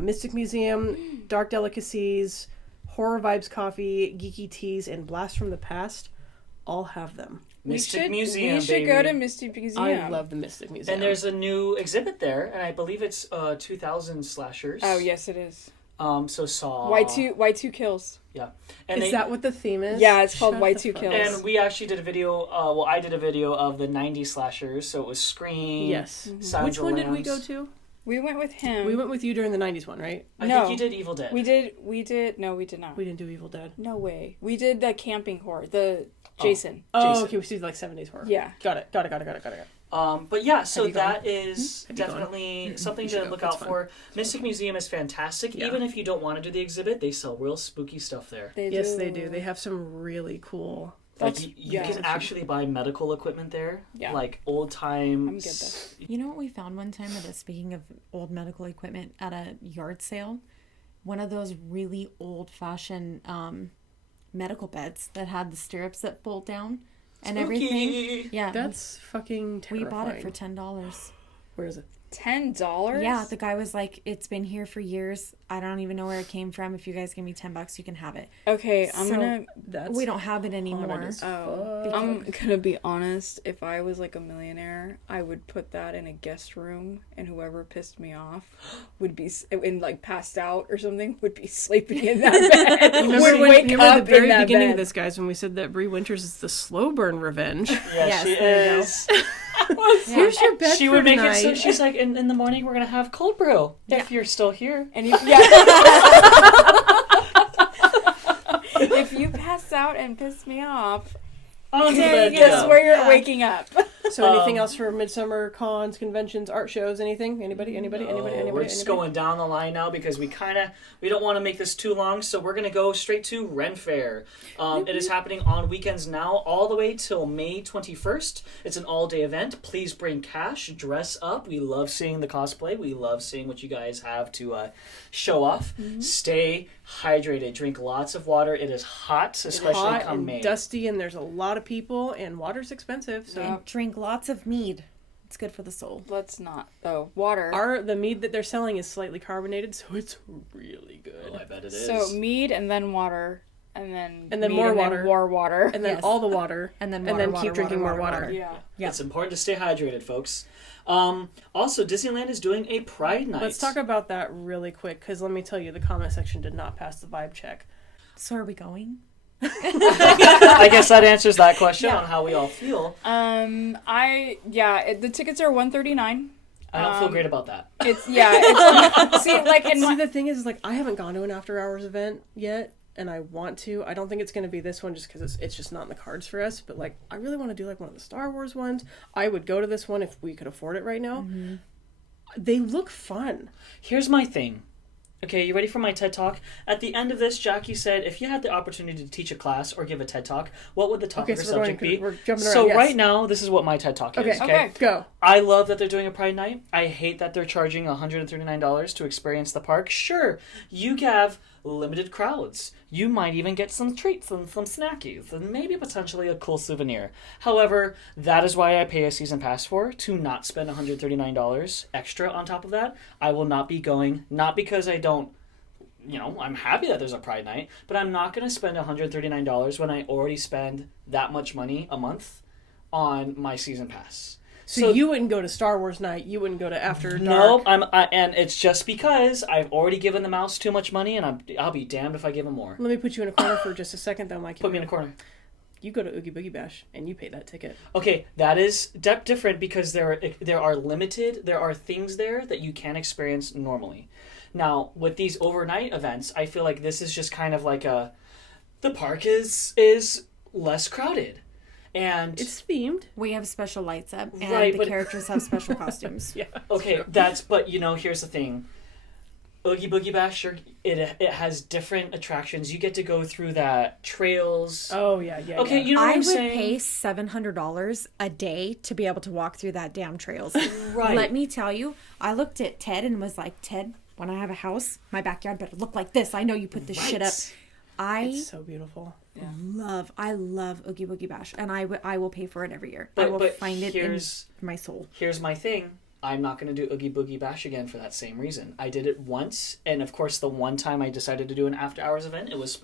Mystic Museum, Dark Delicacies, Horror Vibes Coffee, Geeky Teas, and Blast from the Past all have them. Mystic Museum, We should go to Mystic Museum. I love the Mystic Museum. And there's a new exhibit there, and I believe it's 2000 slashers. Oh, yes, it is. So Saw. Y2 Kills. Yeah. And is that what the theme is? Yeah, it's called Shut Y2 the fuck Kills. up. And we actually did a video, I did a video of the 90s slashers, so it was Scream. Yes. Silence Which of one the did we Lambs. go to? We went with him. We went with you during the 90s one, right? I No. think you did Evil Dead. We did. No, we did not. We didn't do Evil Dead. No way. We did the camping horror. Jason. Oh, Jason. okay. We see like 7 days horror. Yeah. Got it. But yeah, so Have you gone? that is Have you definitely something You should to go. look That's out fun. for. Mystic Museum is fantastic. Yeah. Even if you don't want to do the exhibit, they sell real spooky stuff there. Yes, they do. They have some really cool. Like That's- you can actually buy medical equipment there, Yeah. like old time. I'm good though. You know what we found one time speaking of old medical equipment at a yard sale? One of those really old-fashioned medical beds that had the stirrups that fold down and everything. Spooky. Yeah, That's fucking terrifying. we bought it for $10. Where is it? $10? Yeah, the guy was like, "It's been here for years. I don't even know where it came from. If you guys give me $10, you can have it." Okay, I'm So, gonna. That's We don't have it anymore. haunted as Oh, fuck. I'm gonna be honest. If I was like a millionaire, I would put that in a guest room, and whoever pissed me off would be and like passed out or something would be sleeping in that bed. Remember, would wake remember up the very in that beginning bed. of this, guys, when we said that Brie Winters is the slow burn revenge. Yeah, Yes, she there you go. is. Here's your bed She for would make tonight. it so she's like, in the morning we're gonna have cold brew if you're still here. And yeah. If you pass out and piss me off, On to the there bed you guess go. where you're waking up. So anything else for Midsummer, cons, conventions, art shows, anything? Anybody? We're just going down the line now because we don't want to make this too long, so we're gonna go straight to Ren Fair. It is happening on weekends now, all the way till May 21st. It's an all-day event. Please bring cash, dress up. We love seeing the cosplay. We love seeing what you guys have to show off. Stay hydrated. Drink lots of water. It is hot, especially hot come and May. dusty, and there's a lot of people, and water's expensive. So And drink lots of mead. It's good for the soul. Let's not though. Water. the mead that they're selling is slightly carbonated, so it's really good. Oh, I bet it is. So mead and then water and then And then mead more and water. Then more water. And then Yes. all the water, And then and then water, keep drinking water, more water, water. water. Yeah. Yeah. It's important to stay hydrated, folks. Also, Disneyland is doing a Pride Night. Let's talk about that really quick, because let me tell you, the comment section did not pass the vibe check. So are we going? I guess that answers that question on how we all feel. The tickets are $139. I don't feel great about that. It's see like in See, the thing is, like, I haven't gone to an after hours event yet, and I want to. I don't think it's going to be this one just because it's just not in the cards for us. But like, I really want to do like one of the Star Wars ones. I would go to this one if we could afford it right now. Mm-hmm. They look fun. Here's my thing. Okay, you ready for my TED Talk? At the end of this, Jackie said, if you had the opportunity to teach a class or give a TED Talk, what would the topic Okay, or so we're subject going- be? we're jumping So around, yes. right now, this is what my TED Talk is. Okay. Go. I love that they're doing a Pride Night. I hate that they're charging $139 to experience the park. Sure, you have limited crowds. You might even get some treats and some snackies and maybe potentially a cool souvenir. However, that is why I pay a season pass for, to not spend $139 extra on top of that. I will not be going, not because I don't, I'm happy that there's a Pride Night, but I'm not going to spend $139 when I already spend that much money a month on my season pass. So you wouldn't go to Star Wars night. You wouldn't go to After Dark. No, and it's just because I've already given the mouse too much money, and I'll be damned if I give him more. Let me put you in a corner for just a second, though, Mike. Put me in a corner. You go to Oogie Boogie Bash, and you pay that ticket. Okay, that is different because there are things there that you can't experience normally. Now, with these overnight events, I feel like this is just kind of like the park is less crowded. And It's themed. We have special lights up, and Right, the but- characters have special costumes. Yeah. okay, but here's the thing. Oogie Boogie Bash, it has different attractions. You get to go through that trails. Oh, yeah. Okay, yeah. you know what I I'm would saying? pay $700 a day to be able to walk through that damn trails. Right. Let me tell you, I looked at Ted and was like, Ted, when I have a house, my backyard better look like this. I know you put this shit up. It's so beautiful. I love Oogie Boogie Bash, and I will pay for it every year. I But- will but find it in here's- my soul. Here's my thing. I'm not going to do Oogie Boogie Bash again for that same reason. I did it once, and of course, the one time I decided to do an after-hours event, it was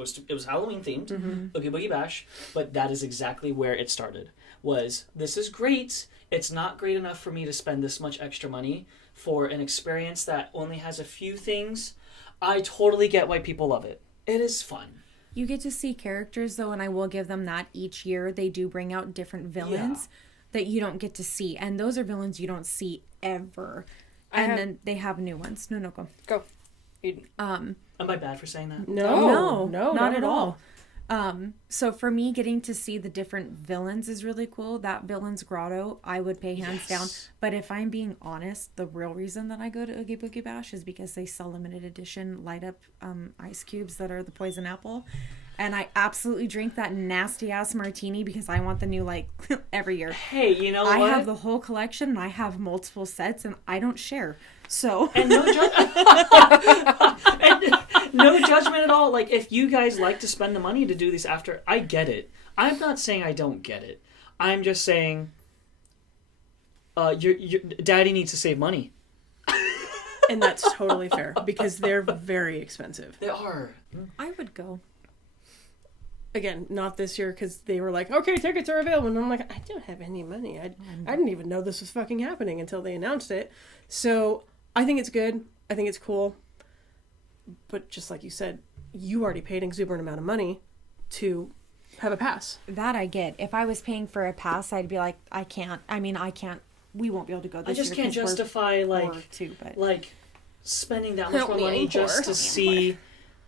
Halloween themed, Oogie Boogie Bash. But that is exactly where it started. This is great. It's not great enough for me to spend this much extra money for an experience that only has a few things. I totally get why people love it. It is fun. You get to see characters, though, and I will give them that each year. They do bring out different villains that you don't get to see, and those are villains you don't see ever. Then they have new ones. Go. Go. Am I bad for saying that? No, No, not at all. So for me, getting to see the different villains is really cool. That Villain's Grotto, I would pay hands down. But if I'm being honest, the real reason that I go to Oogie Boogie Bash is because they sell limited edition light up ice cubes that are the poison apple. And I absolutely drink that nasty ass martini because I want the new, like, every year. Hey, you know I what? have the whole collection and I have multiple sets and I don't share. So. And no no judgment at all. Like, if you guys like to spend the money to do this after, I get it. I'm not saying I don't get it. I'm just saying your daddy needs to save money. And that's totally fair because they're very expensive. They are. I would go. Again, not this year because they were like, okay, tickets are available. And I'm like, I don't have any money. I didn't even know this was fucking happening until they announced it. So I think it's good. I think it's cool. But just like you said, you already paid an exuberant amount of money to have a pass. That I get. If I was paying for a pass, I'd be like, I can't. I mean, I can't. We won't be able to go this year. I just can't justify, like spending that much more money just to see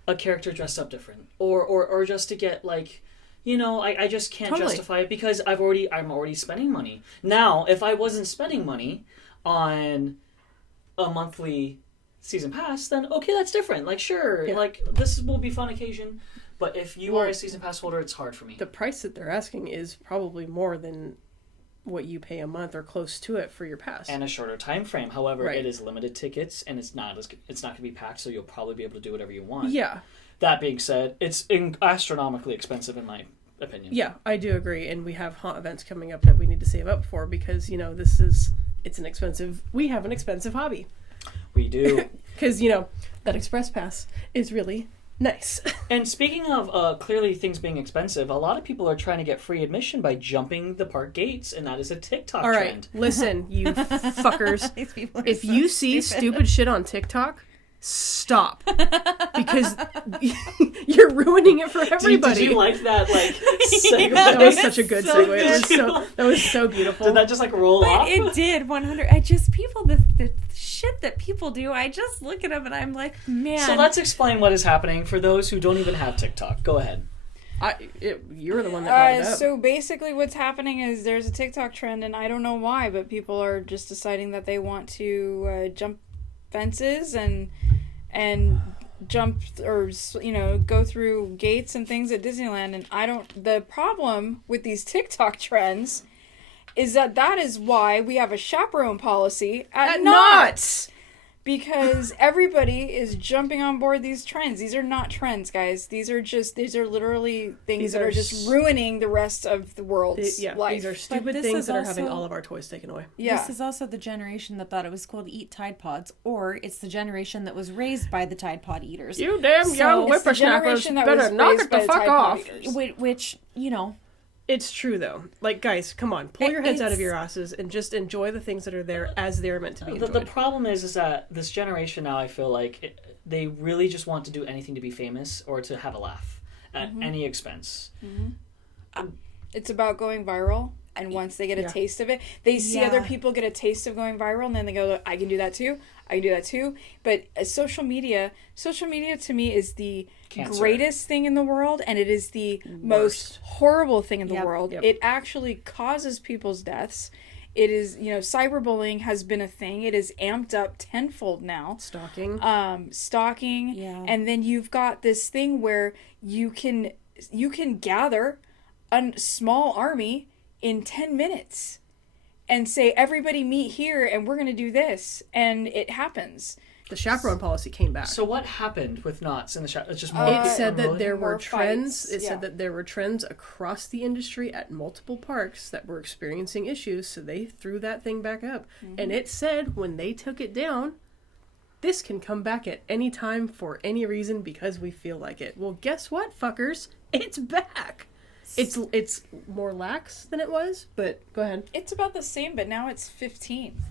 a character dressed up different, or just to get, like, you know, I just can't justify it because I'm already spending money. Now, if I wasn't spending money on a monthly season pass, then okay, that's different. Like, sure, like, this will be fun occasion, but if you are a season pass holder, it's hard for me. The price that they're asking is probably more than what you pay a month or close to it for your pass, and a shorter time frame. However, it is limited tickets, and it's not going to be packed, so you'll probably be able to do whatever you want. Yeah. That being said, it's astronomically expensive in my opinion. Yeah, I do agree, and we have haunt events coming up that we need to save up for because, you know, we have an expensive hobby. We do. Because, you know, that express pass is really nice. And speaking of clearly things being expensive, a lot of people are trying to get free admission by jumping the park gates, and that is a TikTok trend. All right, listen, you fuckers. If you see stupid shit on TikTok, stop. Because you're ruining it for everybody. Did you like that, like, segue? That was such a good segue. That was so beautiful. Did that just, like, roll off? It did, 100. The shit that people do, I just look at them and I'm like, man. So let's explain what is happening for those who don't even have TikTok. Go ahead. You're the one that brought it up. So basically what's happening is there's a TikTok trend, and I don't know why, but people are just deciding that they want to jump fences and jump, or, you know, go through gates and things at Disneyland. And the problem with these TikTok trends is that is why we have a chaperone policy at Knott's. Because everybody is jumping on board these trends. These are not trends, guys. These are literally things that are just ruining the rest of the world's life. These are stupid things that are having all of our toys taken away. Yeah. This is also the generation that thought it was cool to eat Tide Pods, or it's the generation that was raised by the Tide Pod eaters. You damn young whippersnappers better knock it the fuck off. Which, you know. It's true, though. Like, guys, come on. Pull your heads out of your asses and just enjoy the things that are there as they're meant to be enjoyed. The problem is that this generation now, I feel like, they really just want to do anything to be famous or to have a laugh at any expense. Mm-hmm. It's about going viral. And once they get a taste of it, they see other people get a taste of going viral, and then they go, I can do that too. I can do that too. But social media to me is the greatest thing in the world, and it is the most horrible thing in the world. Yep. It actually causes people's deaths. It is, you know, cyberbullying has been a thing. It is amped up tenfold now. Stalking. Yeah. And then you've got this thing where you can gather a small army in 10 minutes and say, everybody meet here and we're going to do this. And it happens. The chaperone policy came back. So what happened with Knott's in the chaperone? It's just more it said that there were trends. It said that there were trends across the industry at multiple parks that were experiencing issues. So they threw that thing back up. Mm-hmm. And it said when they took it down, this can come back at any time for any reason because we feel like it. Well, guess what, fuckers? It's back. It's more lax than it was, but go ahead. It's about the same, but now it's 15.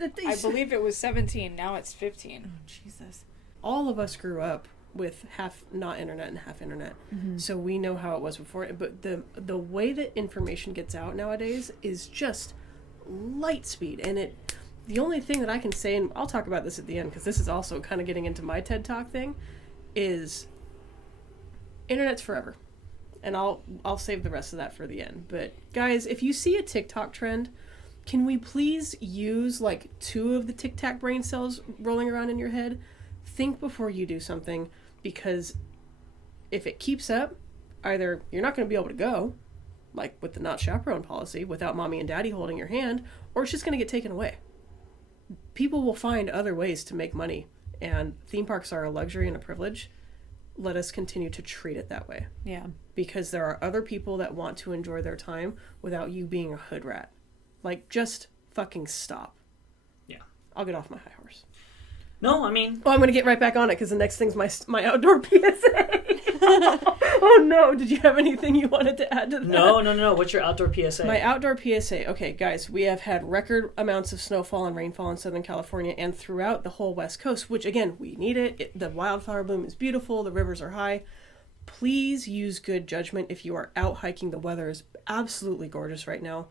I believe it was 17. Now it's 15. Oh, Jesus. All of us grew up with half not internet and half internet, so we know how it was before. But the way that information gets out nowadays is just light speed, and the only thing that I can say, and I'll talk about this at the end because this is also kind of getting into my TED Talk thing, is internet's forever. And I'll save the rest of that for the end. But guys, if you see a TikTok trend, can we please use like 2 of the Tic Tac brain cells rolling around in your head? Think before you do something, because if it keeps up, either you're not going to be able to go, like with the not chaperone policy, without mommy and daddy holding your hand, or it's just going to get taken away. People will find other ways to make money, and theme parks are a luxury and a privilege. Let us continue to treat it that way. Yeah. Because there are other people that want to enjoy their time without you being a hood rat. Like, just fucking stop. Yeah. I'll get off my high horse. No, I mean... Oh, I'm going to get right back on it, because the next thing's my outdoor PSA. Oh, no. Did you have anything you wanted to add to that? No. What's your outdoor PSA? My outdoor PSA. Okay, guys, we have had record amounts of snowfall and rainfall in Southern California and throughout the whole West Coast, which, again, we need it. The wildflower bloom is beautiful. The rivers are high. Please use good judgment if you are out hiking. The weather is absolutely gorgeous right now.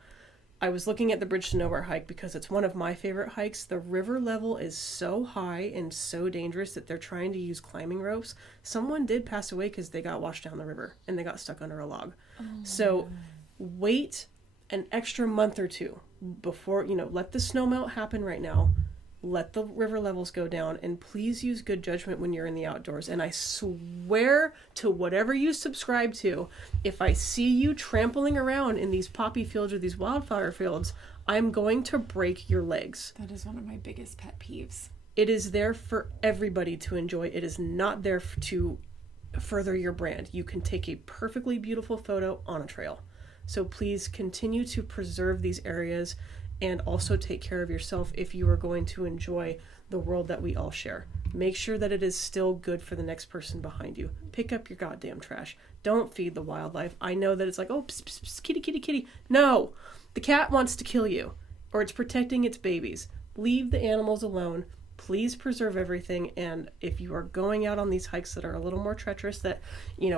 I was looking at the Bridge to Nowhere hike because it's one of my favorite hikes. The river level is so high and so dangerous that they're trying to use climbing ropes. Someone did pass away because they got washed down the river and they got stuck under a log. So wait an extra month or 2 before, let the snow melt happen right now. Let the river levels go down, and please use good judgment when you're in the outdoors. And I swear to whatever you subscribe to, if I see you trampling around in these poppy fields or these wildflower fields, I'm going to break your legs. That is one of my biggest pet peeves. It is there for everybody to enjoy. It is not there to further your brand. You can take a perfectly beautiful photo on a trail. So please continue to preserve these areas, and also take care of yourself if you are going to enjoy the world that we all share. Make sure that it is still good for the next person behind you. Pick up your goddamn trash. Don't feed the wildlife. I know that it's like, oh, pss, pss, pss, kitty, kitty, kitty. No, the cat wants to kill you, or it's protecting its babies. Leave the animals alone. Please preserve everything. And if you are going out on these hikes that are a little more treacherous, that,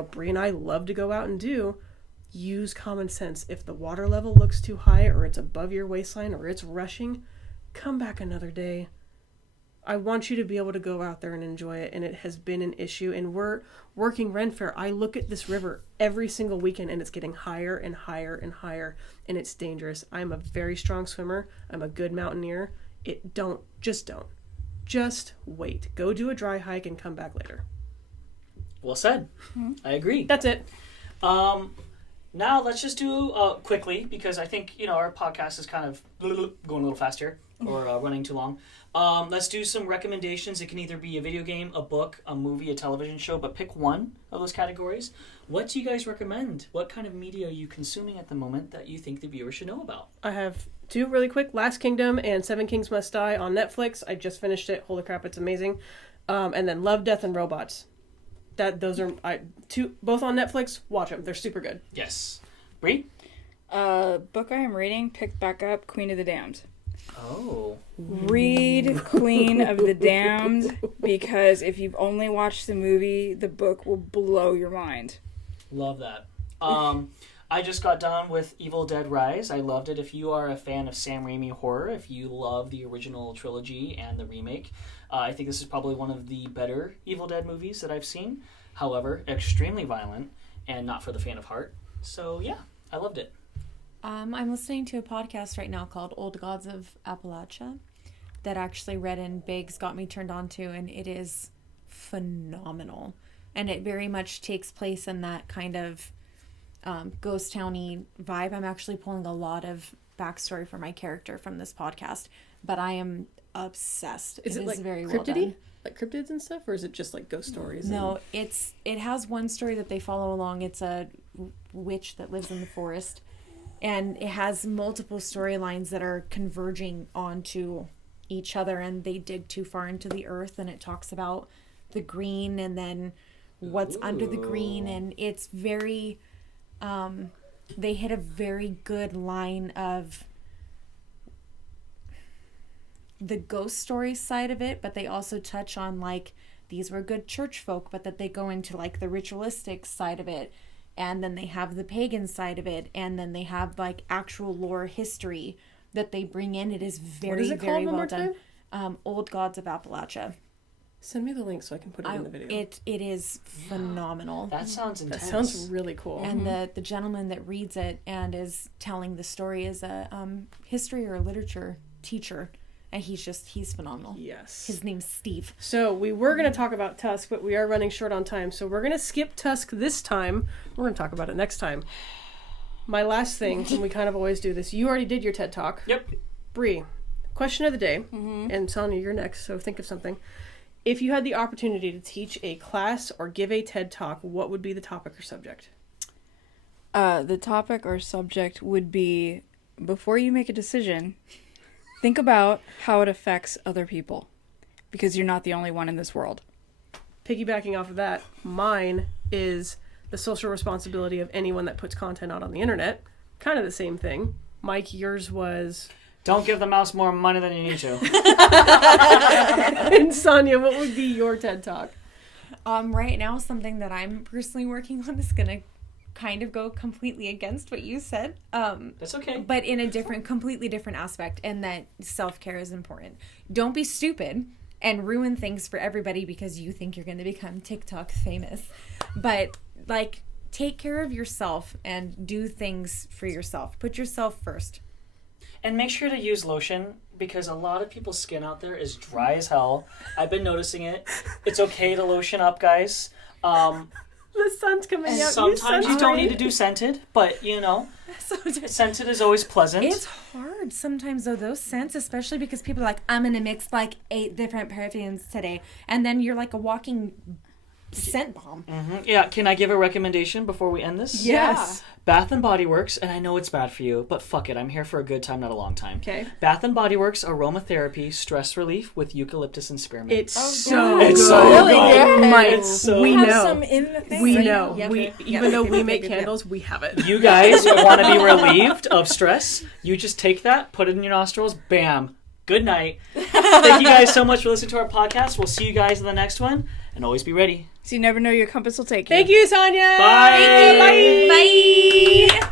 Bree and I love to go out and do, use common sense. If the water level looks too high, or it's above your waistline, or it's rushing, come back another day. I want you to be able to go out there and enjoy it, and it has been an issue. And we're working Ren Fair. I look at this river every single weekend, and it's getting higher and higher and higher, and it's dangerous. I'm a very strong swimmer. I'm a good mountaineer. Just wait. Go do a dry hike and come back later. Well said. I agree. That's it. Now let's just do quickly, because I think our podcast is kind of going a little fast here, or running too long. Let's do some recommendations. It can either be a video game, a book, a movie, a television show, but pick one of those categories. What do you guys recommend? What kind of media are you consuming at the moment that you think the viewer should know about? I have 2 really quick: Last Kingdom and Seven Kings Must Die on Netflix. I just finished it. Holy crap, it's amazing. And then Love, Death, and Robots. Those are 2, both on Netflix. Watch them; they're super good. Yes. Bree? Book I am reading, picked back up, Queen of the Damned. Oh. Read Queen of the Damned, because if you've only watched the movie, the book will blow your mind. Love that. I just got done with Evil Dead Rise. I loved it. If you are a fan of Sam Raimi horror, if you love the original trilogy and the remake, I think this is probably one of the better Evil Dead movies that I've seen. However, extremely violent and not for the faint of heart. So yeah, I loved it. I'm listening to a podcast right now called Old Gods of Appalachia that actually Red and Biggs got me turned on to, and it is phenomenal. And it very much takes place in that kind of ghost towny vibe. I'm actually pulling a lot of backstory for my character from this podcast, but I am obsessed. Is it like very cryptidy? well done. Like cryptids and stuff, or is it just like ghost stories? No, it has one story that they follow along. It's a witch that lives in the forest, and it has multiple storylines that are converging onto each other, and they dig too far into the earth, and it talks about the green and then what's under the green, and it's very they hit a very good line of the ghost story side of it, but they also touch on like these were good church folk, but that they go into like the ritualistic side of it, and then they have the pagan side of it, and then they have like actual lore history that they bring in. It is very, very well done. Old Gods of Appalachia. Send me the link so I can put it in the video. It is phenomenal. That sounds intense. That sounds really cool. And the gentleman that reads it and is telling the story is a history or literature teacher. And he's phenomenal. Yes. His name's Steve. So we were going to talk about Tusk, but we are running short on time. So we're going to skip Tusk this time. We're going to talk about it next time. My last thing, and we kind of always do this. You already did your TED Talk. Yep. Bree, question of the day. And Sonja, you're next, so think of something. If you had the opportunity to teach a class or give a TED Talk, what would be the topic or subject? The topic or subject would be, before you make a decision, think about how it affects other people. Because you're not the only one in this world. Piggybacking off of that, mine is the social responsibility of anyone that puts content out on the internet. Kind of the same thing. Mike, yours was... Don't give the mouse more money than you need to. And Sonja, what would be your TED Talk? Right now, something that I'm personally working on is going to kind of go completely against what you said. That's okay. But in a completely different aspect, and that self-care is important. Don't be stupid and ruin things for everybody because you think you're going to become TikTok famous. But, like, take care of yourself and do things for yourself. Put yourself first. And make sure to use lotion, because a lot of people's skin out there is dry as hell. I've been noticing it. It's okay to lotion up, guys. The sun's coming out. Sometimes you don't need to do scented, but, you know, scented is always pleasant. It's hard sometimes, though, those scents, especially because people are like, I'm going to mix, like, 8 different perfumes today. And then you're like a walking scent bomb. Mm-hmm. Yeah, can I give a recommendation before we end this? Yes. Bath and Body Works, and I know it's bad for you, but fuck it, I'm here for a good time, not a long time. Okay. Bath and Body Works aromatherapy stress relief with eucalyptus and spearmint. It's so good. really good. Mike, It's so we have know. some in the thing. We So know. you- Even though we make candles, we have it. You guys want to be relieved of stress? You just take that, put it in your nostrils, bam. Good night. Thank you guys so much for listening to our podcast. We'll see you guys in the next one, and always be ready. So you never know your compass will take you. Thank you, Sonja. Bye. Thank you. Bye. Bye.